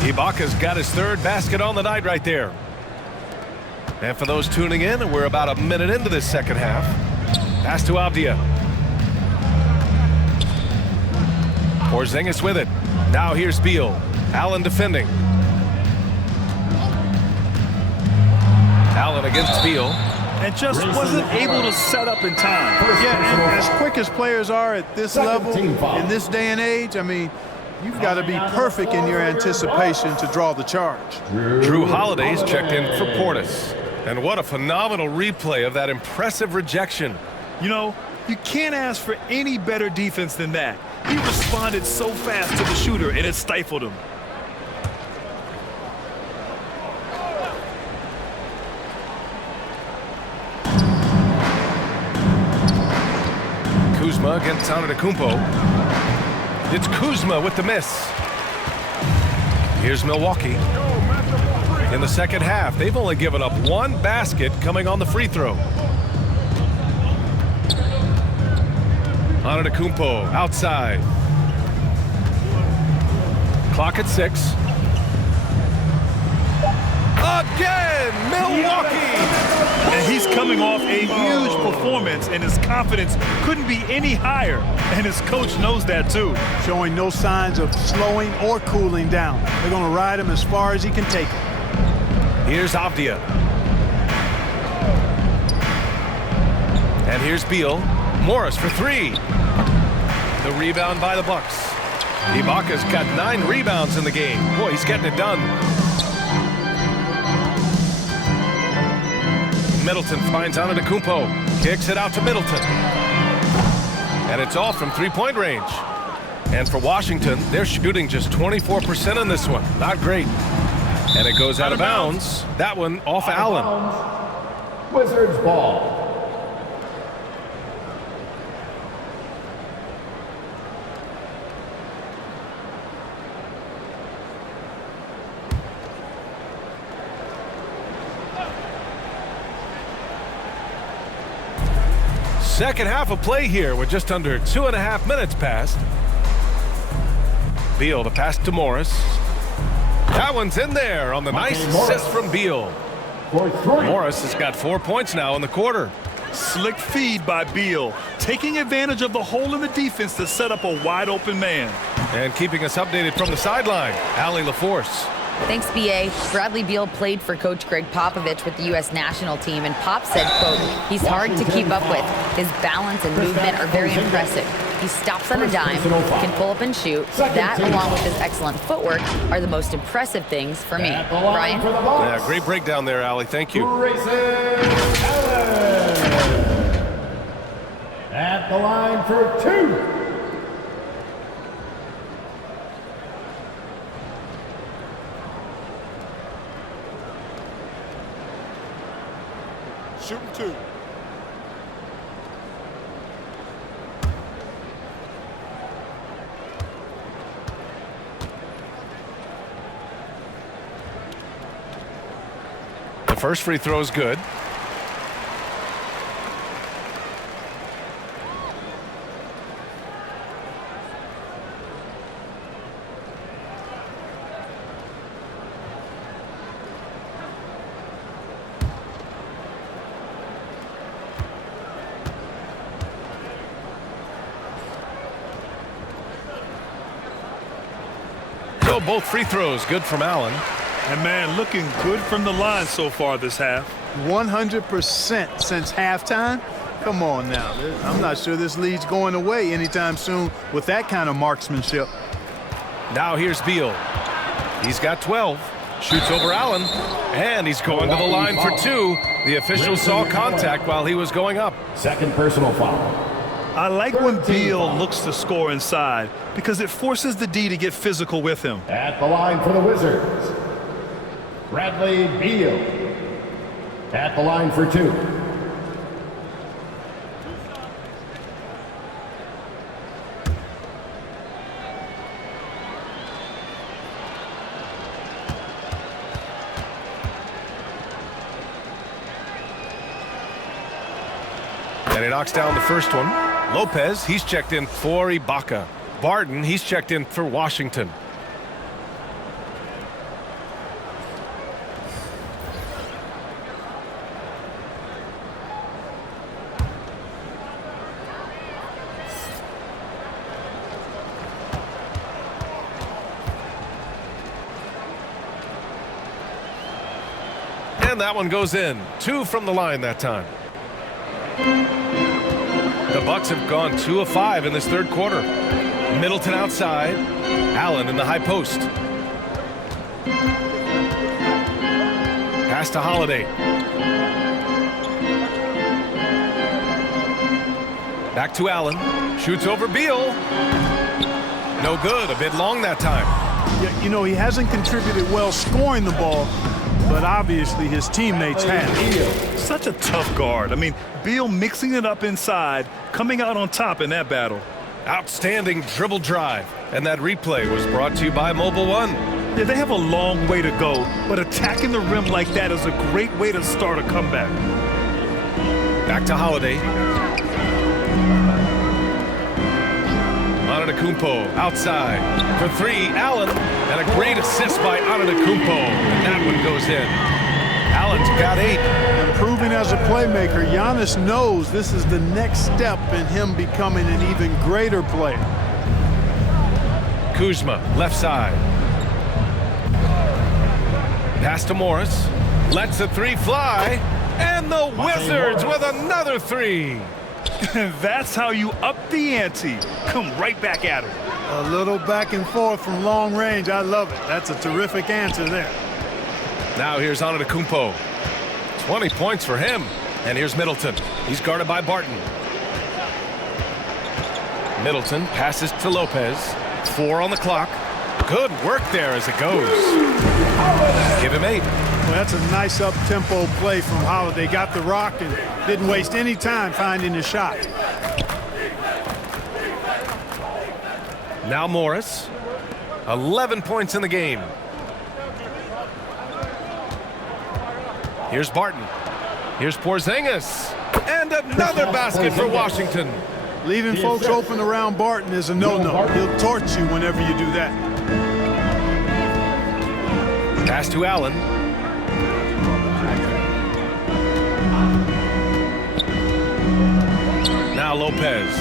Ibaka's got his 3rd basket on the night right there. And for those tuning in, we're about a minute into this second half. Pass to Avdia. Porzingis with it. Now here's Beal. Allen defending. Allen against Beal. And just wasn't able to set up in time. Yeah, and as quick as players are at this level, in this day and age, I mean, you've got to be perfect in your anticipation to draw the charge. Drew Holiday's checked in for Portis. And what a phenomenal replay of that impressive rejection. You know, you can't ask for any better defense than that. He responded so fast to the shooter, and it stifled him. Kuzma against Antetokounmpo. It's Kuzma with the miss. Here's Milwaukee. In the second half, they've only given up 1 basket coming on the free throw. Antetokounmpo outside. Clock at 6. Again, Milwaukee! And he's coming off a huge performance, and his confidence couldn't be any higher. And his coach knows that too. Showing no signs of slowing or cooling down. They're going to ride him as far as he can take him. Here's Avdia. And here's Beal. Morris for 3. The rebound by the Bucks. Ibaka's got 9 rebounds in the game. Boy, he's getting it done. Middleton finds Antetokounmpo. Kicks it out to Middleton. And it's off from 3-point range. And for Washington, they're shooting just 24% in this one. Not great. And it goes out of bounds. That one off Allen. Wizards ball. Second half of play here with just under 2.5 minutes passed. Beal, the pass to Morris. That one's in there on the nice assist from Beal. Morris has got 4 points now in the quarter. Slick feed by Beal, taking advantage of the hole in the defense to set up a wide open man. And keeping us updated from the sideline, Allie LaForce. Thanks, B.A. Bradley Beal played for Coach Greg Popovich with the U.S. national team, and Pop said, quote, he's hard to keep up with. His balance and movement are very impressive. He stops on a dime, can pull up and shoot. That, along with his excellent footwork, are the most impressive things for me. Brian? Yeah, great breakdown there, Allie. Thank you. At the line for 2. shooting 2. The first free throw is good. So both free throws good from Allen. And man, looking good from the line so far this half. 100% since halftime. Come on now. I'm not sure this lead's going away anytime soon with that kind of marksmanship. Now here's Beal. He's got 12. Shoots over Allen. And he's going to the line for 2. The official saw contact while he was going up. Second personal foul. I like when Beal looks to score inside because it forces the D to get physical with him. At the line for the Wizards, Bradley Beal. At the line for 2. And he knocks down the first one. Lopez, he's checked in for Ibaka. Barton, he's checked in for Washington. And that one goes in. 2 from the line that time. The Bucks have gone 2 of 5 in this third quarter. Middleton outside. Allen in the high post. Pass to Holiday. Back to Allen. Shoots over Beal. No good. A bit long that time. Yeah, you know, he hasn't contributed well scoring the ball, but obviously his teammates have. Such a tough guard. I mean, Beal mixing it up inside, coming out on top in that battle. Outstanding dribble drive. And that replay was brought to you by Mobile One. Yeah, they have a long way to go, but attacking the rim like that is a great way to start a comeback. Back to Holiday. Antetokounmpo outside for 3. Allen, and a great assist by Antetokounmpo. And that one goes in. Allen's got 8. Improving as a playmaker, Giannis knows this is the next step in him becoming an even greater player. Kuzma, left side. Pass to Morris. Lets the 3 fly. And the Wizards with another 3. That's how you up the ante. Come right back at him. A little back and forth from long range. I love it. That's a terrific answer there. Now here's Antetokounmpo. 20 points for him. And here's Middleton. He's guarded by Barton. Middleton passes to Lopez. 4 on the clock. Good work there as it goes. Give him 8. Well, that's a nice up-tempo play from Holiday. Got the rock and didn't waste any time finding the shot. Now Morris. 11 points in the game. Here's Barton. Here's Porzingis. And another basket for Washington. Leaving folks open around Barton is a no-no. He'll torch you whenever you do that. Pass to Allen. Now Lopez.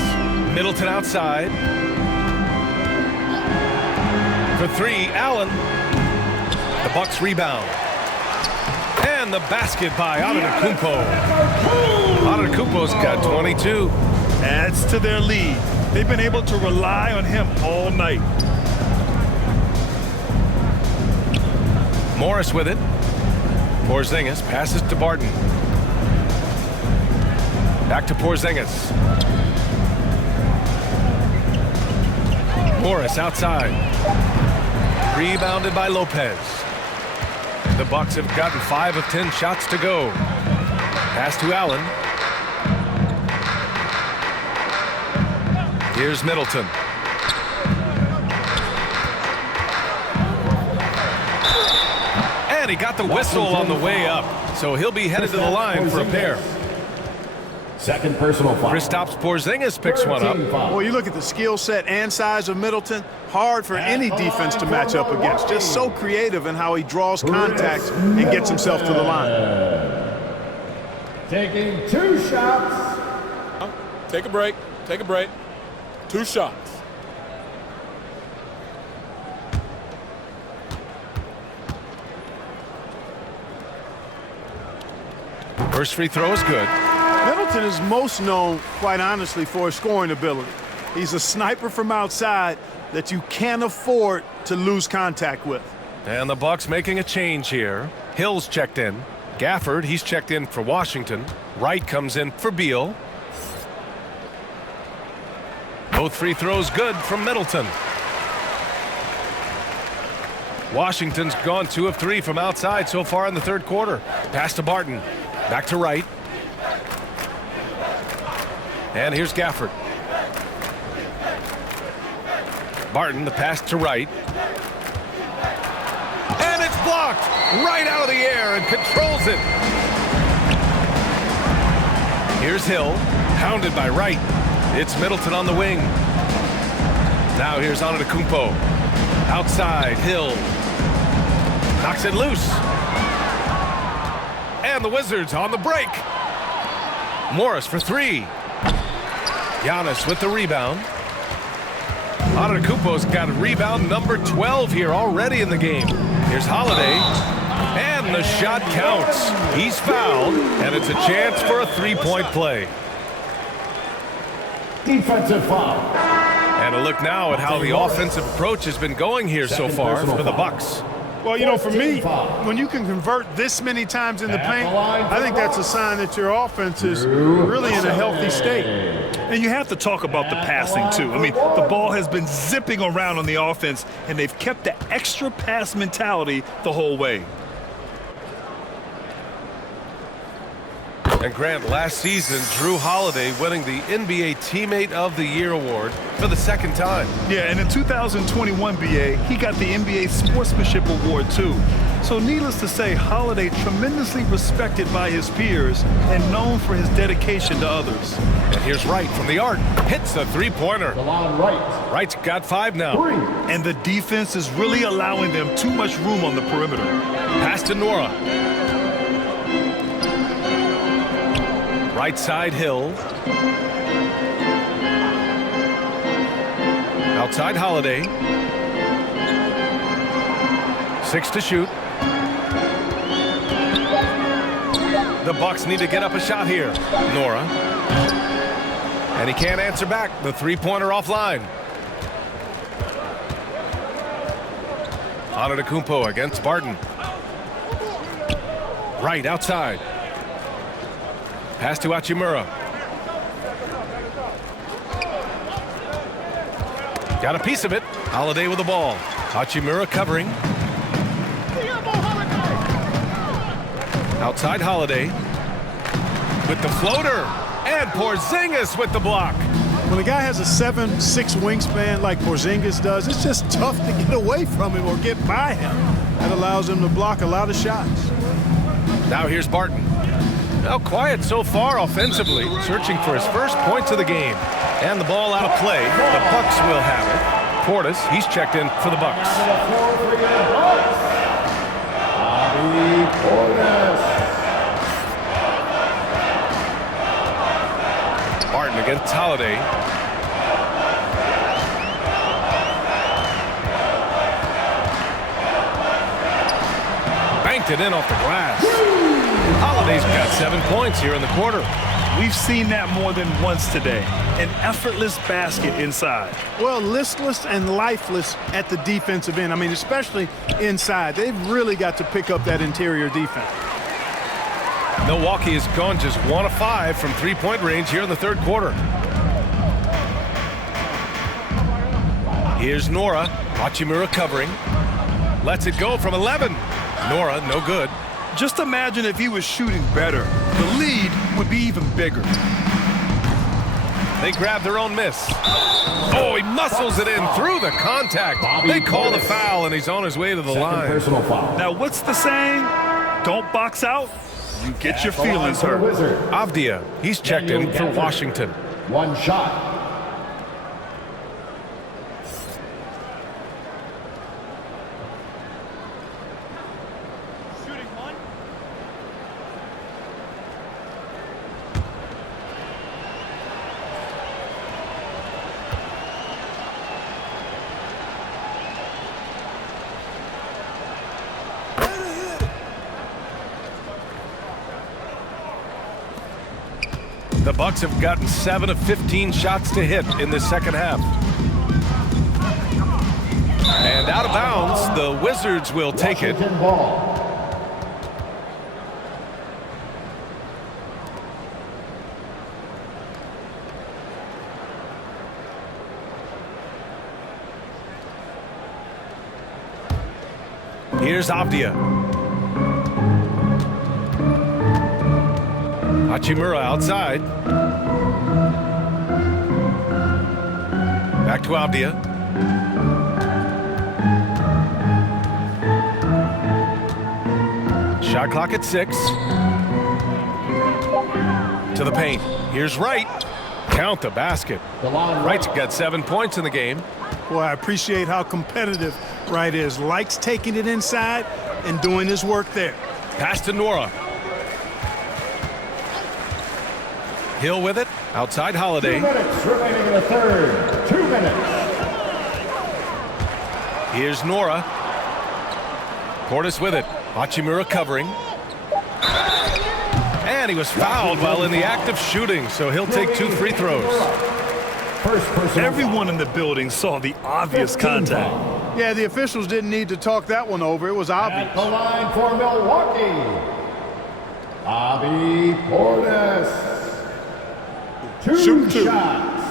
Middleton outside. For 3, Allen. The Bucks rebound. And the basket by Antetokounmpo. Antetokounmpo's got 22. Adds to their lead. They've been able to rely on him all night. Morris with it. Porzingis passes to Barton. Back to Porzingis. Morris outside. Rebounded by Lopez. The Bucks have gotten 5 of 10 shots to go. Pass to Allen. Here's Middleton. And he got the whistle on the way up, so he'll be headed to the line for a pair. Second personal foul. Kristaps Porzingis picks one up. Well, you look at the skill set and size of Middleton, hard for any defense to match up against. Just so creative in how he draws contacts and gets himself to the line. Taking 2 shots. Take a break. Take a break. 2 shots. First free throw is good. Middleton is most known, quite honestly, for his scoring ability. He's a sniper from outside that you can't afford to lose contact with. And the Bucks making a change here. Hill's checked in. Gafford, he's checked in for Washington. Wright comes in for Beal. Both free throws good from Middleton. Washington's gone 2 of 3 from outside so far in the third quarter. Pass to Barton. Back to Wright. And here's Gafford. Barton, the pass to Wright. And it's blocked right out of the air and controls it. Here's Hill, hounded by Wright. It's Middleton on the wing. Now here's Antetokounmpo. Outside, Hill. Knocks it loose. And the Wizards on the break. Morris for 3. Giannis with the rebound. Antetokounmpo's got rebound number 12 here already in the game. Here's Holiday. And the shot counts. He's fouled, and it's a chance for a 3-point play. Defensive foul. And a look now at how the offensive approach has been going here so far for the Bucks. Well, you know, for me, when you can convert this many times in the paint, I think that's a sign that your offense is really in a healthy state. And you have to talk about the passing, too. I mean, the ball has been zipping around on the offense, and they've kept the extra pass mentality the whole way. And Grant, last season, Drew Holiday winning the NBA Teammate of the Year award for the 2nd time. Yeah, and in 2021, BA, he got the NBA Sportsmanship Award, too. So needless to say, Holiday tremendously respected by his peers and known for his dedication to others. And here's Wright from the arc. Hits the 3-pointer. Wright. Wright's got 5 now. 3. And the defense is really allowing them too much room on the perimeter. Pass to Nora. Right side, Hill. Outside, Holiday. 6 to shoot. The Bucks need to get up a shot here. Nora. And he can't answer back. The 3-pointer offline. Antetokounmpo against Barton. Right outside. Pass to Hachimura. Got a piece of it. Holiday with the ball. Hachimura covering. Outside Holiday. With the floater. And Porzingis with the block. When a guy has a 7'6" wingspan like Porzingis does, it's just tough to get away from him or get by him. That allows him to block a lot of shots. Now here's Barton. Now quiet so far offensively, searching for his first points of the game. And the ball out of play. The Bucks will have it. Portis, he's checked in for the Bucks. Barton against Holiday. Banked it in off the glass. Holiday's got 7 points here in the quarter. We've seen that more than once today. An effortless basket inside. Well, listless and lifeless at the defensive end. I mean, especially inside. They've really got to pick up that interior defense. Milwaukee has gone just 1 of 5 from 3-point range here in the third quarter. Here's Nora. Hachimura covering. Lets it go from 11. Nora, no good. Just imagine if he was shooting better. The lead would be even bigger. They grab their own miss. Oh, he muscles it in through the contact. They call the foul, and he's on his way to the line. Now, what's the saying? Don't box out. You get your feelings hurt. Avdia, he's checked in for Washington. One shot. The Bucks have gotten 7 of 15 shots to hit in the second half. And out of bounds, the Wizards will take it. Here's Avdia. Hachimura outside. Back to Avdia. Shot clock at 6. To the paint. Here's Wright. Count the basket. Wright's got 7 points in the game. Boy, I appreciate how competitive Wright is. Likes taking it inside and doing his work there. Pass to Nora. Hill with it. Outside Holiday. 2 minutes remaining in the third. 2 minutes. Here's Nora. Portis with it. Hachimura covering. And he was fouled while in the act of shooting, so he'll take 2 free throws. Everyone in the building saw the obvious contact. Yeah, the officials didn't need to talk that one over. It was obvious. At the line for Milwaukee, Bobby Portis. 2 shots.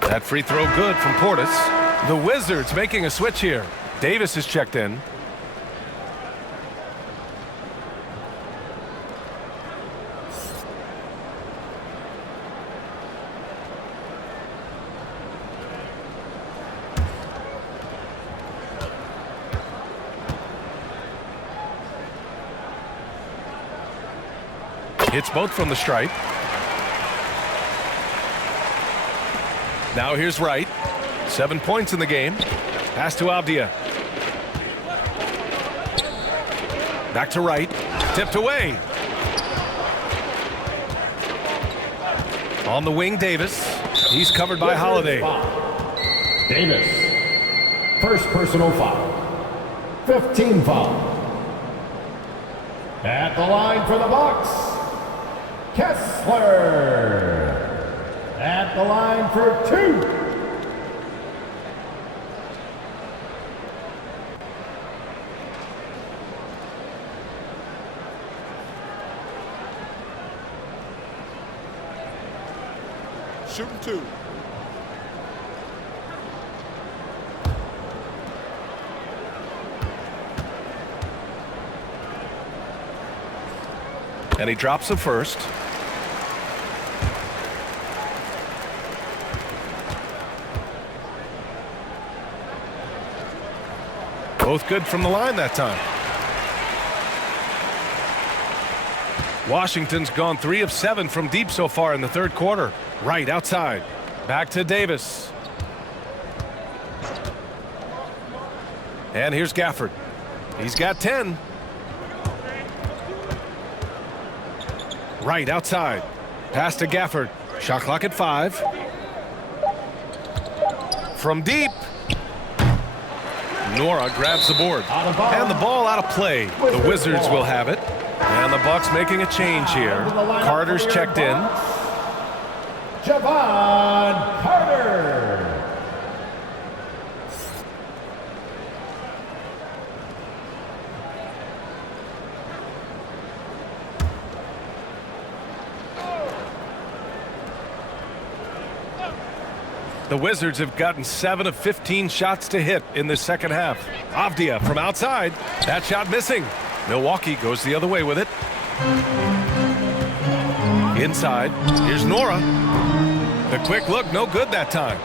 That free throw good from Portis. The Wizards making a switch here. Davis is checked in. Hits both from the stripe. Now here's Wright. 7 points in the game. Pass to Avdia. Back to Wright. Tipped away. On the wing, Davis. He's covered by Holiday. Davis. First personal foul. 15 foul. At the line for the Bucks, Kessler. At the line for 2. Shooting 2. And he drops the first. Both good from the line that time. Washington's gone 3 of 7 from deep so far in the third quarter. Right outside. Back to Davis. And here's Gafford. He's got 10. Right outside. Pass to Gafford. Shot clock at 5. From deep. Nora grabs the board. And the ball out of play. The Wizards will have it. And the Bucks making a change here. Carter's checked in. Javon Carter. The Wizards have gotten 7 of 15 shots to hit in the second half. Avdia from outside. That shot missing. Milwaukee goes the other way with it. Inside. Here's Nora. The quick look, no good that time.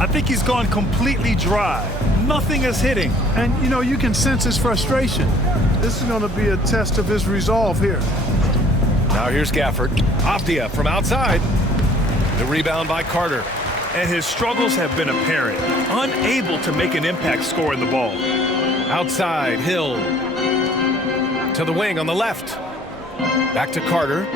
I think he's gone completely dry. Nothing is hitting. And, you know, you can sense his frustration. This is going to be a test of his resolve here. Now here's Gafford. Avdia from outside. The rebound by Carter. And his struggles have been apparent. Unable to make an impact scoring the ball. Outside, Hill. To the wing on the left. Back to Carter.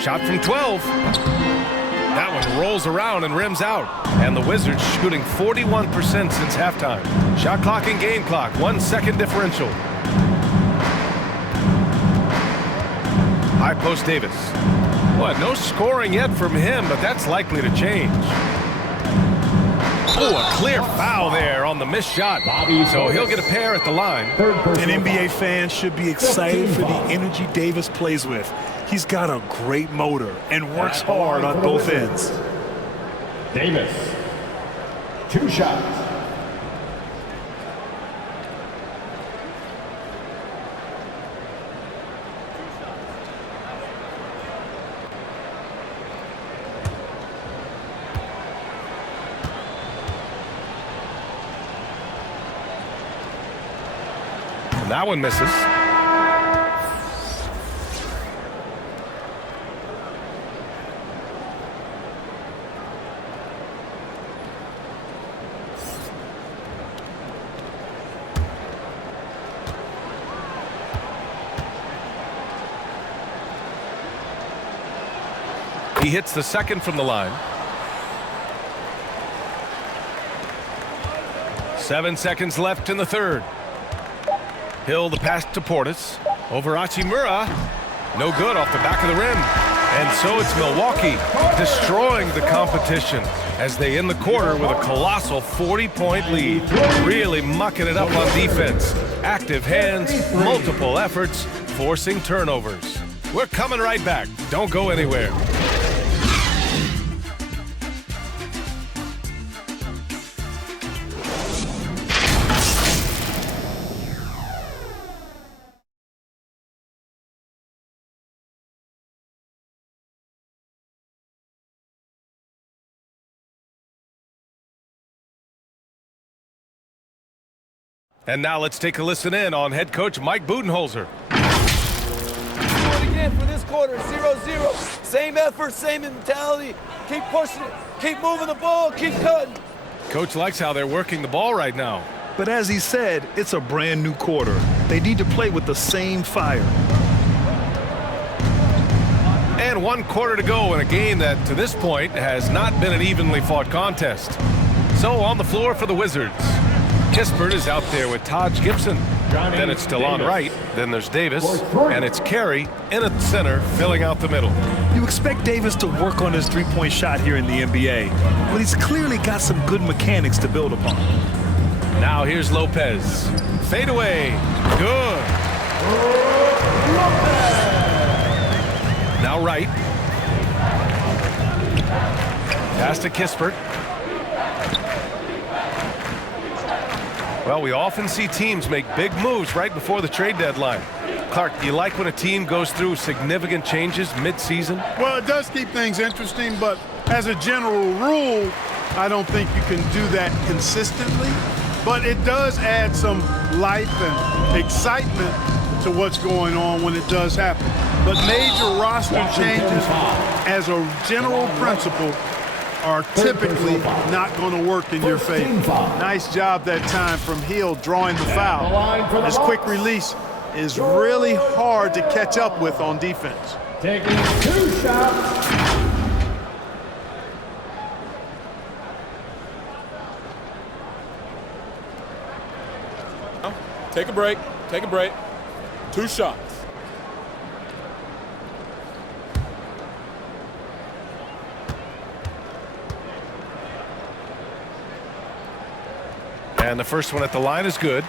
Shot from 12. That one rolls around and rims out. And the Wizards shooting 41% since halftime. Shot clock and game clock, 1 second differential. High post Davis. What, no scoring yet from him, but that's likely to change. Oh, a clear foul there on the missed shot. So he'll get a pair at the line. An NBA fan should be excited for the energy Davis plays with. He's got a great motor and works hard on both ends. Davis, 2 shots. That one misses. He hits the second from the line. 7 seconds left in the third. Hill the pass to Portis. Over Hachimura. No good off the back of the rim. And so it's Milwaukee destroying the competition as they end the quarter with a colossal 40-point lead. Really mucking it up on defense. Active hands, multiple efforts, forcing turnovers. We're coming right back. Don't go anywhere. And now let's take a listen in on head coach Mike Budenholzer. Do it again for this quarter, 0-0. Same effort, same mentality. Keep pushing it. Keep moving the ball. Keep cutting. Coach likes how they're working the ball right now. But as he said, it's a brand new quarter. They need to play with the same fire. And 1 quarter to go in a game that, to this point, has not been an evenly fought contest. So on the floor for the Wizards. Kispert is out there with Taj Gibson. Then it's DeLon Wright. Then there's Davis. And it's Carey in at center, filling out the middle. You expect Davis to work on his three-point shot here in the NBA, but he's clearly got some good mechanics to build upon. Now here's Lopez. Fade away. Good. Now Wright. Pass to Kispert. Well, we often see teams make big moves right before the trade deadline. Clark, do you like when a team goes through significant changes mid-season? Well, it does keep things interesting, but as a general rule, I don't think you can do that consistently. But it does add some life and excitement to what's going on when it does happen. But major roster changes, as a general principle, are typically not going to work in your favor. Nice job that time from Hill drawing the foul. This quick release is really hard to catch up with on defense. Taking 2 shots. Take a break. Take a break. 2 shots. And the first one at the line is good.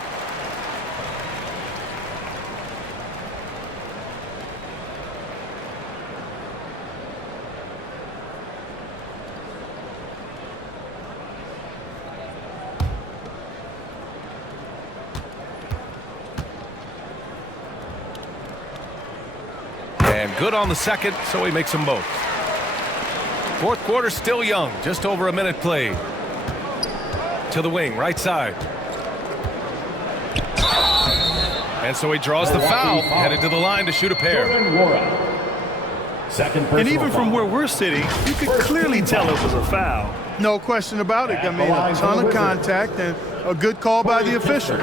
good on the second, so he makes them both. Fourth quarter still young, just over a minute played. To the wing, right side. And so he draws the foul, headed to the line to shoot a pair. And even from where we're sitting, you could clearly tell it was a foul. No question about it. I mean, a ton of contact and a good call by the official.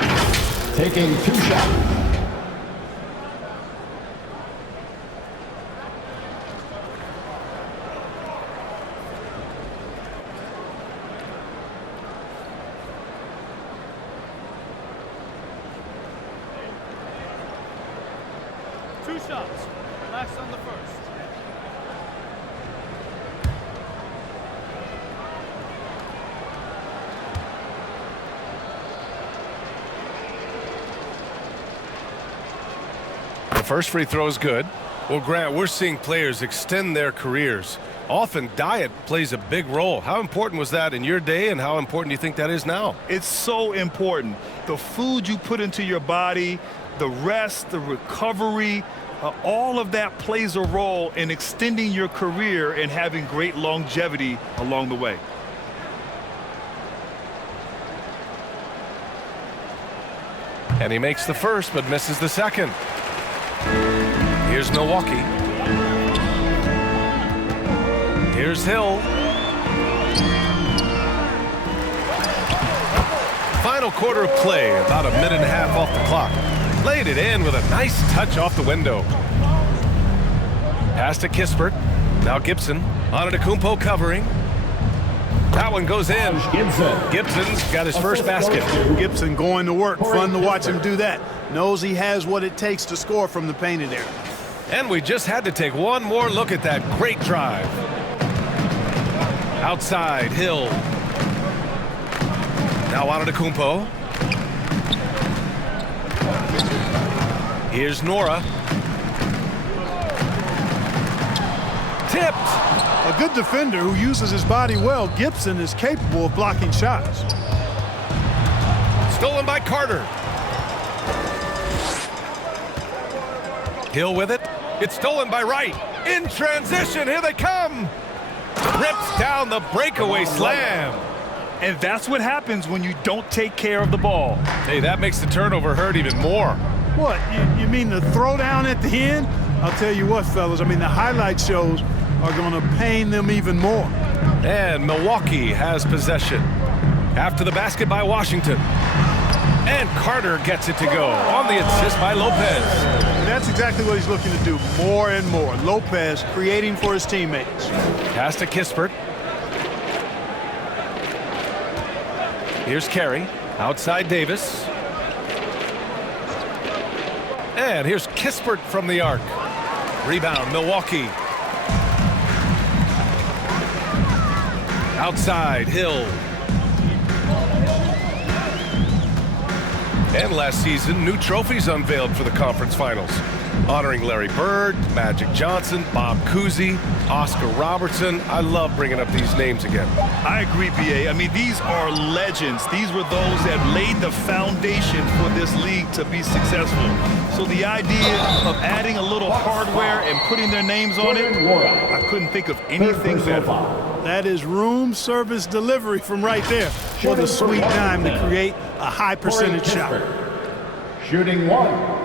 Taking 2 shots. Last on the first. The first free throw is good. Well, Grant, we're seeing players extend their careers. Often diet plays a big role. How important was that in your day, and how important do you think that is now? It's so important. The food you put into your body, the rest, the recovery, all of that plays a role in extending your career and having great longevity along the way. And he makes the first, but misses the second. Here's Milwaukee. Here's Hill. Final quarter of play, about a minute and a half off the clock. Laid it in with a nice touch off the window. Pass to Kispert. Now Gibson. Antetokounmpo covering. That one goes in. Gibson's got his first basket. Gibson going to work. Fun to watch him do that. Knows he has what it takes to score from the painted area. And we just had to take one more look at that great drive. Outside, Hill. Now Antetokounmpo. Here's Nora. Tipped. A good defender who uses his body well. Gibson is capable of blocking shots. Stolen by Carter. Hill with it. It's stolen by Wright. In transition, here they come. Rips down the breakaway slam. And that's what happens when you don't take care of the ball. Hey, that makes the turnover hurt even more. What, you mean the throwdown at the end? I'll tell you what, fellas, I mean, the highlight shows are going to pain them even more. And Milwaukee has possession. After the basket by Washington. And Carter gets it to go on the assist by Lopez. And that's exactly what he's looking to do more and more. Lopez creating for his teammates. Pass to Kispert. Here's Carey. Outside Davis. And here's Kispert from the arc. Rebound, Milwaukee. Outside, Hill. And last season, new trophies unveiled for the conference finals, honoring Larry Bird, Magic Johnson, Bob Cousy, Oscar Robertson. I love bringing up these names again. I agree, B.A. I mean, these are legends. These were those that laid the foundation for this league to be successful. So the idea of adding a little hardware and putting their names on it, I couldn't think of anything better. That is room service delivery from right there for the sweet dime to create a high percentage shot. Shooting 1.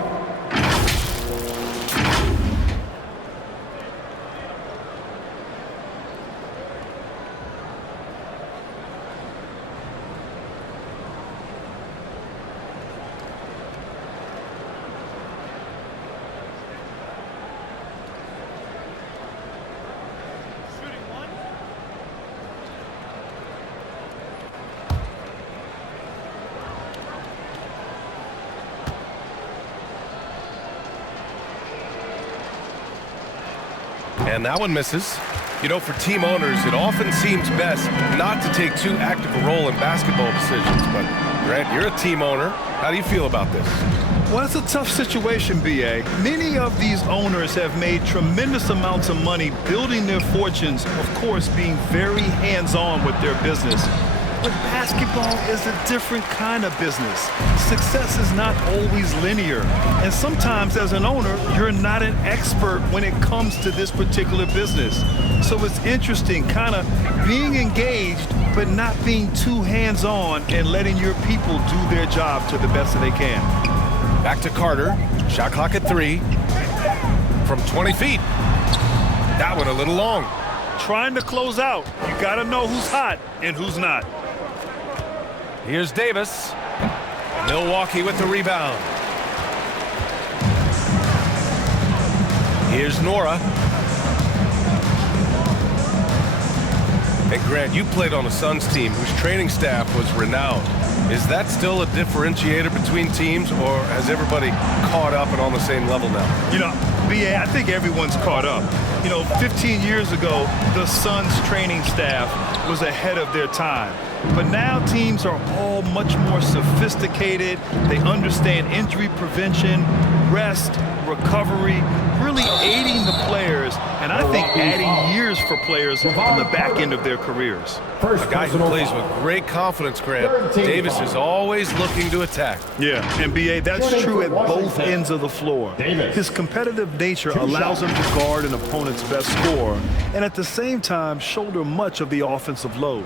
And that one misses. You know, for team owners, it often seems best not to take too active a role in basketball decisions. But, Grant, you're a team owner. How do you feel about this? Well, it's a tough situation, B.A. Many of these owners have made tremendous amounts of money building their fortunes, of course, being very hands-on with their business. But basketball is a different kind of business. Success is not always linear. And sometimes as an owner, you're not an expert when it comes to this particular business. So it's interesting kind of being engaged, but not being too hands-on and letting your people do their job to the best that they can. Back to Carter. Shot clock at 3. From 20 feet. That one a little long. Trying to close out. You got to know who's hot and who's not. Here's Davis. Milwaukee with the rebound. Here's Nora. Hey, Grant, you played on a Suns team whose training staff was renowned. Is that still a differentiator between teams, or has everybody caught up and on the same level now? You know, BA, I think everyone's caught up. You know, 15 years ago, the Suns training staff was ahead of their time. But now teams are all much more sophisticated. They understand injury prevention, rest, recovery, really aiding the players, and I think adding years for players on the back end of their careers. A guy who plays with great confidence, Grant. Davis is always looking to attack. Yeah, and BA, that's true at both ends of the floor. His competitive nature allows him to guard an opponent's best scorer and at the same time shoulder much of the offensive load.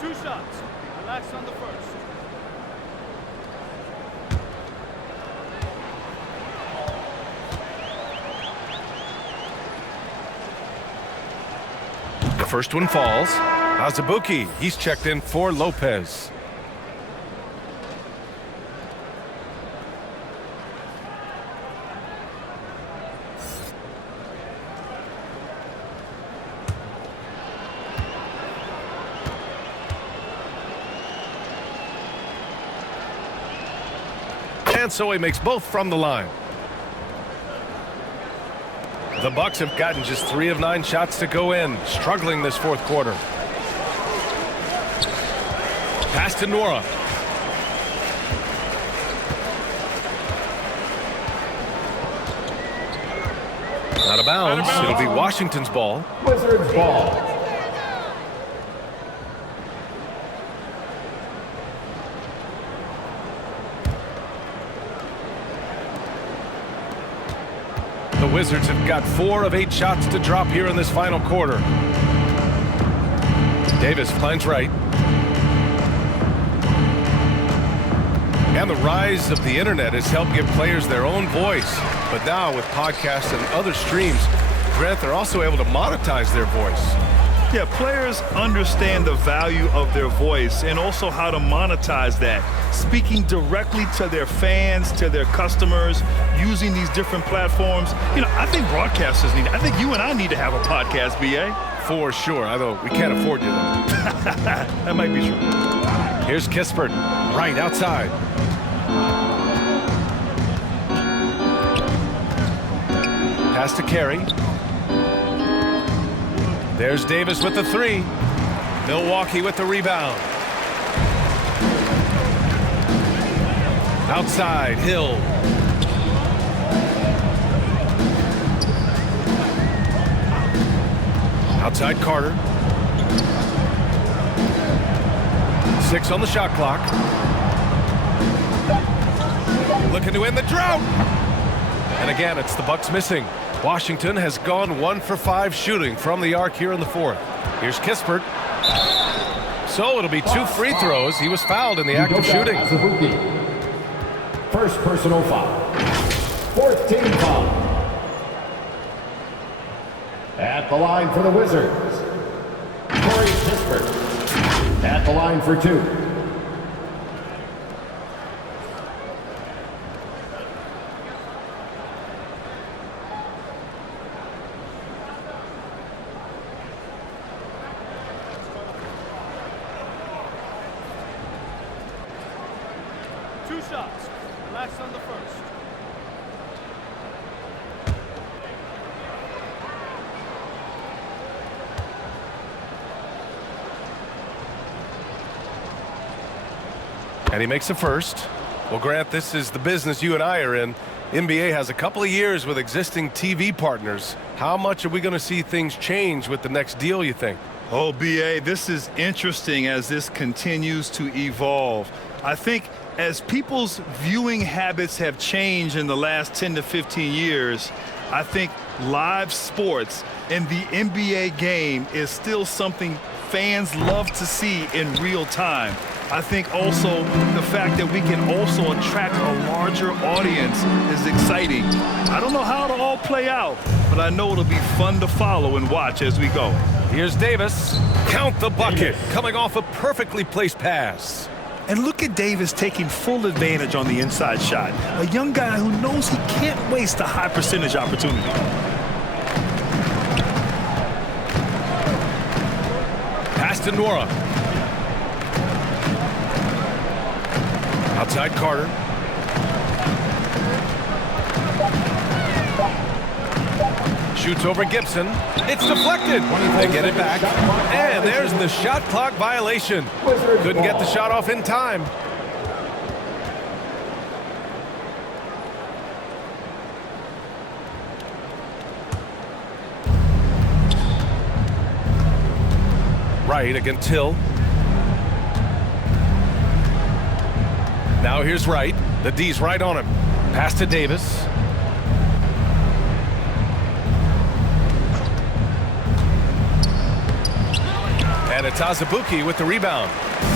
2 shots. Relax on the first. The first one falls. Azubuike, he's checked in for Lopez. And so he makes both from the line. The Bucks have gotten just 3 of 9 shots to go in, struggling this fourth quarter. Pass to Nora. Out of bounds. It'll be Washington's ball. Wizards ball. The Wizards have got 4 of 8 shots to drop here in this final quarter. Davis finds right. And the rise of the internet has helped give players their own voice. But now with podcasts and other streams, Grant, they're also able to monetize their voice. Yeah, players understand the value of their voice and also how to monetize that. Speaking directly to their fans, to their customers, using these different platforms. You know, I think broadcasters need, I think you and I need to have a podcast, BA. For sure, although we can't afford you, though. That might be true. Here's Kispert, right outside. Pass to Carey. There's Davis with the 3. Milwaukee with the rebound. Outside, Hill. Outside, Carter. 6 on the shot clock. Looking to end the drought. And again, it's the Bucks missing. Washington has gone 1 for 5 shooting from the arc here in the fourth. Here's Kispert. So it'll be 2 free throws. He was fouled in the act of shooting. First personal foul. 4th team foul. At the line for the Wizards, Corey Kispert. At the line for 2. Shots. Relax on the first. And he makes the first. Well, Grant, this is the business you and I are in. NBA has a couple of years with existing TV partners. How much are we going to see things change with the next deal, you think? Oh, BA, this is interesting as this continues to evolve. I think as people's viewing habits have changed in the last 10 to 15 years, I think live sports and the NBA game is still something fans love to see in real time. I think also the fact that we can also attract a larger audience is exciting. I don't know how it'll all play out, but I know it'll be fun to follow and watch as we go. Here's Davis. Count the bucket, coming off a perfectly placed pass. And look at Davis taking full advantage on the inside shot. A young guy who knows he can't waste a high percentage opportunity. Pass to Nora. Outside Carter. Shoots over Gibson. It's deflected. They get it back. And there's the shot clock violation. Couldn't get the shot off in time. Right against Hill. Now here's Wright. The D's right on him. Pass to Davis. And it's Azubuike with the rebound.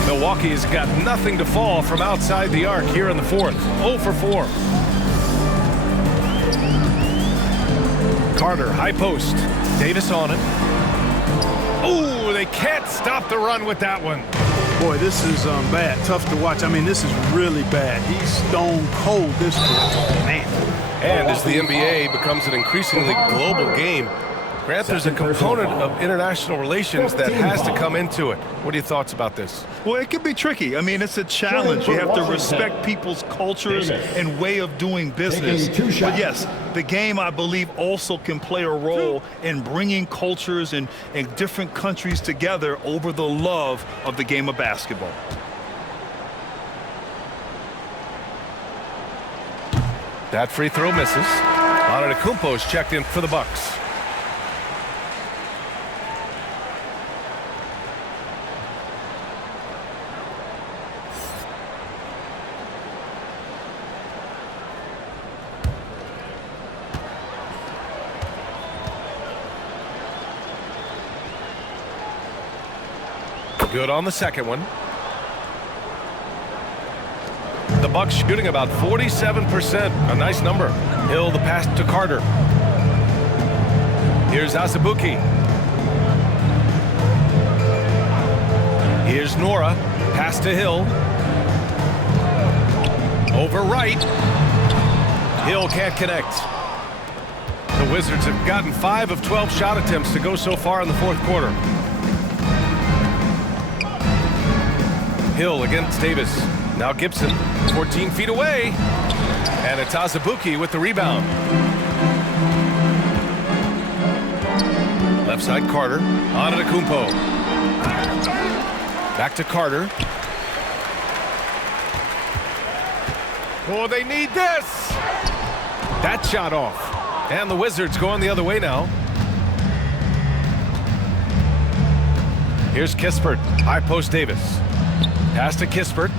Milwaukee has got nothing to fall from outside the arc here in the fourth. 0 for 4. Carter, high post. Davis on it. Ooh, they can't stop the run with that one. Boy, this is bad. Tough to watch. I mean, this is really bad. He's stone cold this quarter. Man. And as the NBA becomes an increasingly global game, Grant, there's a component of international relations that has to come into it. What are your thoughts about this? Well, it can be tricky. I mean, it's a challenge. You have to respect people's cultures and way of doing business. But yes, the game, I believe, also can play a role in bringing cultures and different countries together over the love of the game of basketball. That free throw misses. Antetokounmpo's checked in for the Bucks. Good on the second one. The Bucks shooting about 47%. A nice number. Hill the pass to Carter. Here's Azubuike. Here's Nora. Pass to Hill. Over Wright. Hill can't connect. The Wizards have gotten 5 of 12 shot attempts to go so far in the fourth quarter. Hill against Davis. Now Gibson, 14 feet away. And it's Azubuike with the rebound. Left side Carter. Antetokounmpo. Back to Carter. Oh, they need this. That shot off. And the Wizards going the other way now. Here's Kispert. High post Davis. Pass to Kispert.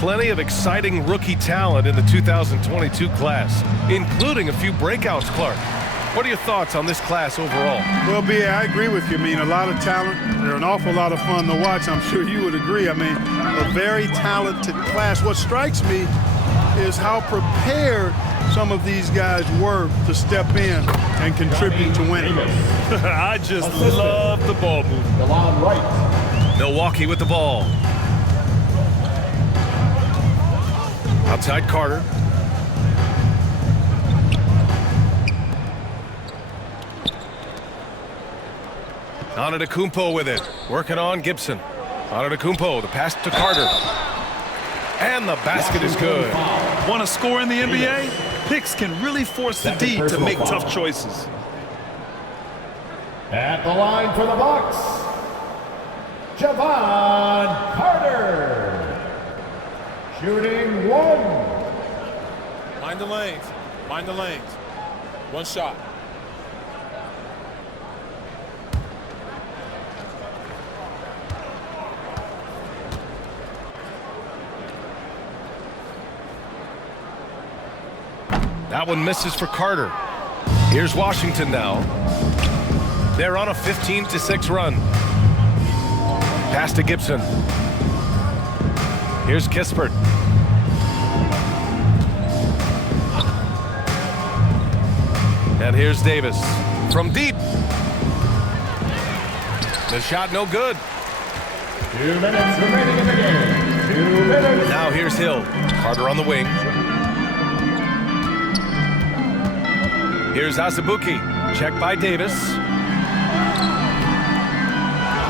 Plenty of exciting rookie talent in the 2022 class, including a few breakouts, Clark. What are your thoughts on this class overall? Well, B.A., I agree with you. I mean, a lot of talent. They're an awful lot of fun to watch. I'm sure you would agree. I mean, a very talented class. What strikes me is how prepared some of these guys were to step in and contribute to winning. I just love the ball movement. Milwaukee with the ball. Outside Carter. Antetokounmpo with it. Working on Gibson. Antetokounmpo, the pass to Carter. And the basket is good. Want to score in the NBA? Picks can really force the D to make tough choices. At the line for the Bucks, Javon Carter. Shooting one. Mind the lanes. Mind the lanes. One shot. That one misses for Carter. Here's Washington now. They're on a 15-6 run. Pass to Gibson. Here's Kispert. And here's Davis from deep. The shot no good. 2 minutes remaining in the game. 2 minutes. Now here's Hill. Carter on the wing. Here's Azubuike. Check by Davis.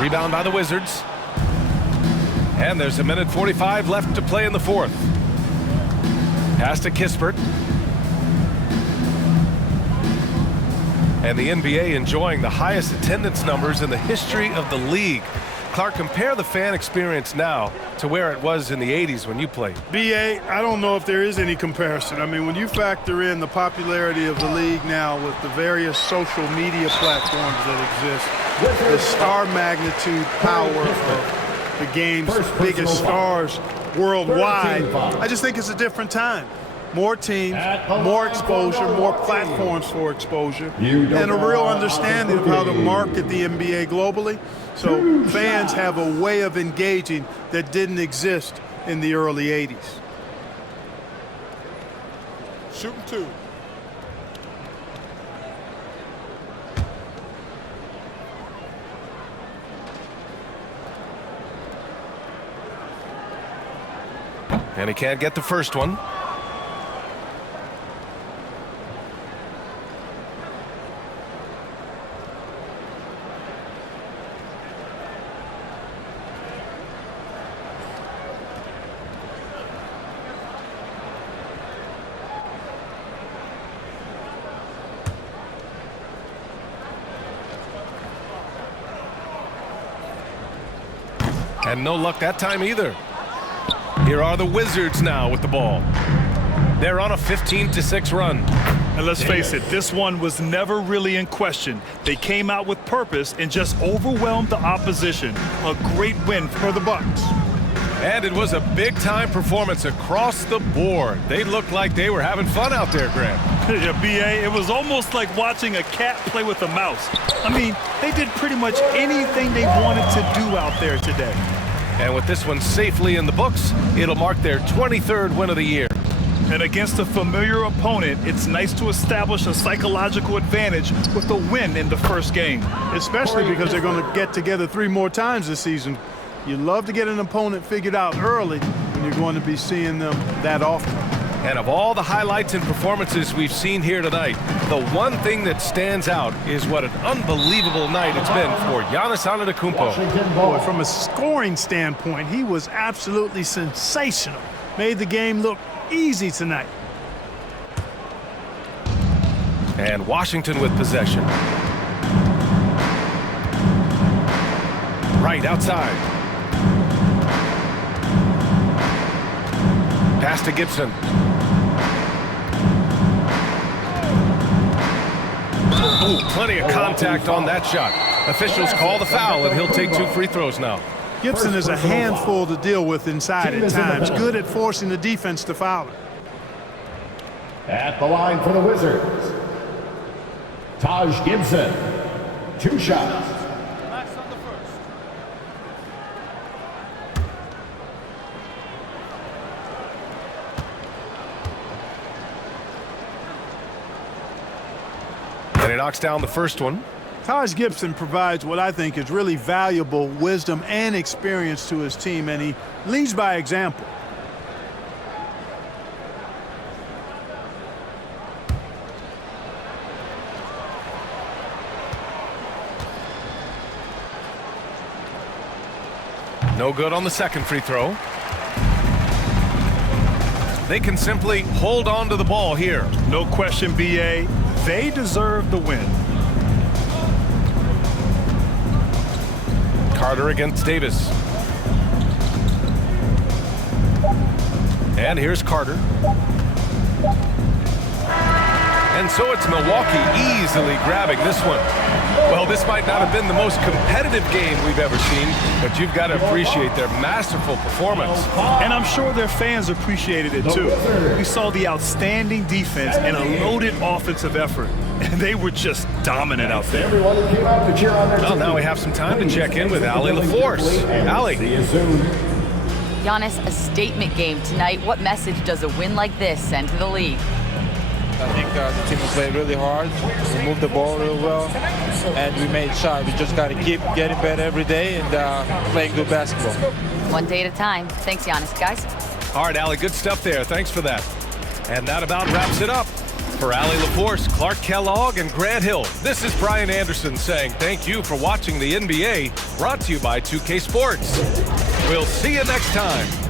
Rebound by the Wizards. And there's 1:45 left to play in the fourth. Pass to Kispert. And the NBA enjoying the highest attendance numbers in the history of the league. Clark, compare the fan experience now to where it was in the 80s when you played. BA, I don't know if there is any comparison. I mean, when you factor in the popularity of the league now with the various social media platforms that exist, the star magnitude power of the game's biggest stars worldwide, I just think it's a different time. More teams, more exposure, more platforms for exposure, and a real understanding of how to market the NBA globally. So fans have a way of engaging that didn't exist in the early 80s. Shooting two. And he can't get the first one. And no luck that time either. Here are the Wizards now with the ball. They're on a 15-6 run. And let's face it, this one was never really in question. They came out with purpose and just overwhelmed the opposition. A great win for the Bucks. And it was a big-time performance across the board. They looked like they were having fun out there, Grant. Yeah, BA, it was almost like watching a cat play with a mouse. I mean, they did pretty much anything they wanted to do out there today. And with this one safely in the books, it'll mark their 23rd win of the year. And against a familiar opponent, it's nice to establish a psychological advantage with a win in the first game. Especially because they're going to get together 3 more times this season. You love to get an opponent figured out early when you're going to be seeing them that often. And of all the highlights and performances we've seen here tonight, the one thing that stands out is what an unbelievable night it's been for Giannis Antetokounmpo. Boy, from a scoring standpoint, he was absolutely sensational. Made the game look easy tonight. And Washington with possession. Right outside. Pass to Gibson. Ooh, plenty of contact on that shot. Officials call the foul, and he'll take 2 free throws now. Gibson is a handful to deal with inside at times. Good at forcing the defense to foul him. At the line for the Wizards, Taj Gibson, 2 shots. And he knocks down the first one. Taj Gibson provides what I think is really valuable wisdom and experience to his team, and he leads by example. No good on the second free throw. They can simply hold on to the ball here. No question, BA. They deserve the win. Carter against Davis. And here's Carter. And so it's Milwaukee easily grabbing this one. Well, this might not have been the most competitive game we've ever seen, but you've got to appreciate their masterful performance. And I'm sure their fans appreciated it too. We saw the outstanding defense and a loaded offensive effort, and they were just dominant out there. Well, now we have some time to check in with Allie LaForce. Allie. Giannis, a statement game tonight. What message does a win like this send to the league? I think the team played really hard. We moved the ball real well, and we made shots. We just got to keep getting better every day and playing good basketball. One day at a time. Thanks, Giannis, guys. All right, Allie, good stuff there. Thanks for that. And that about wraps it up. For Allie LaForce, Clark Kellogg, and Grant Hill, this is Brian Anderson saying thank you for watching the NBA, brought to you by 2K Sports. We'll see you next time.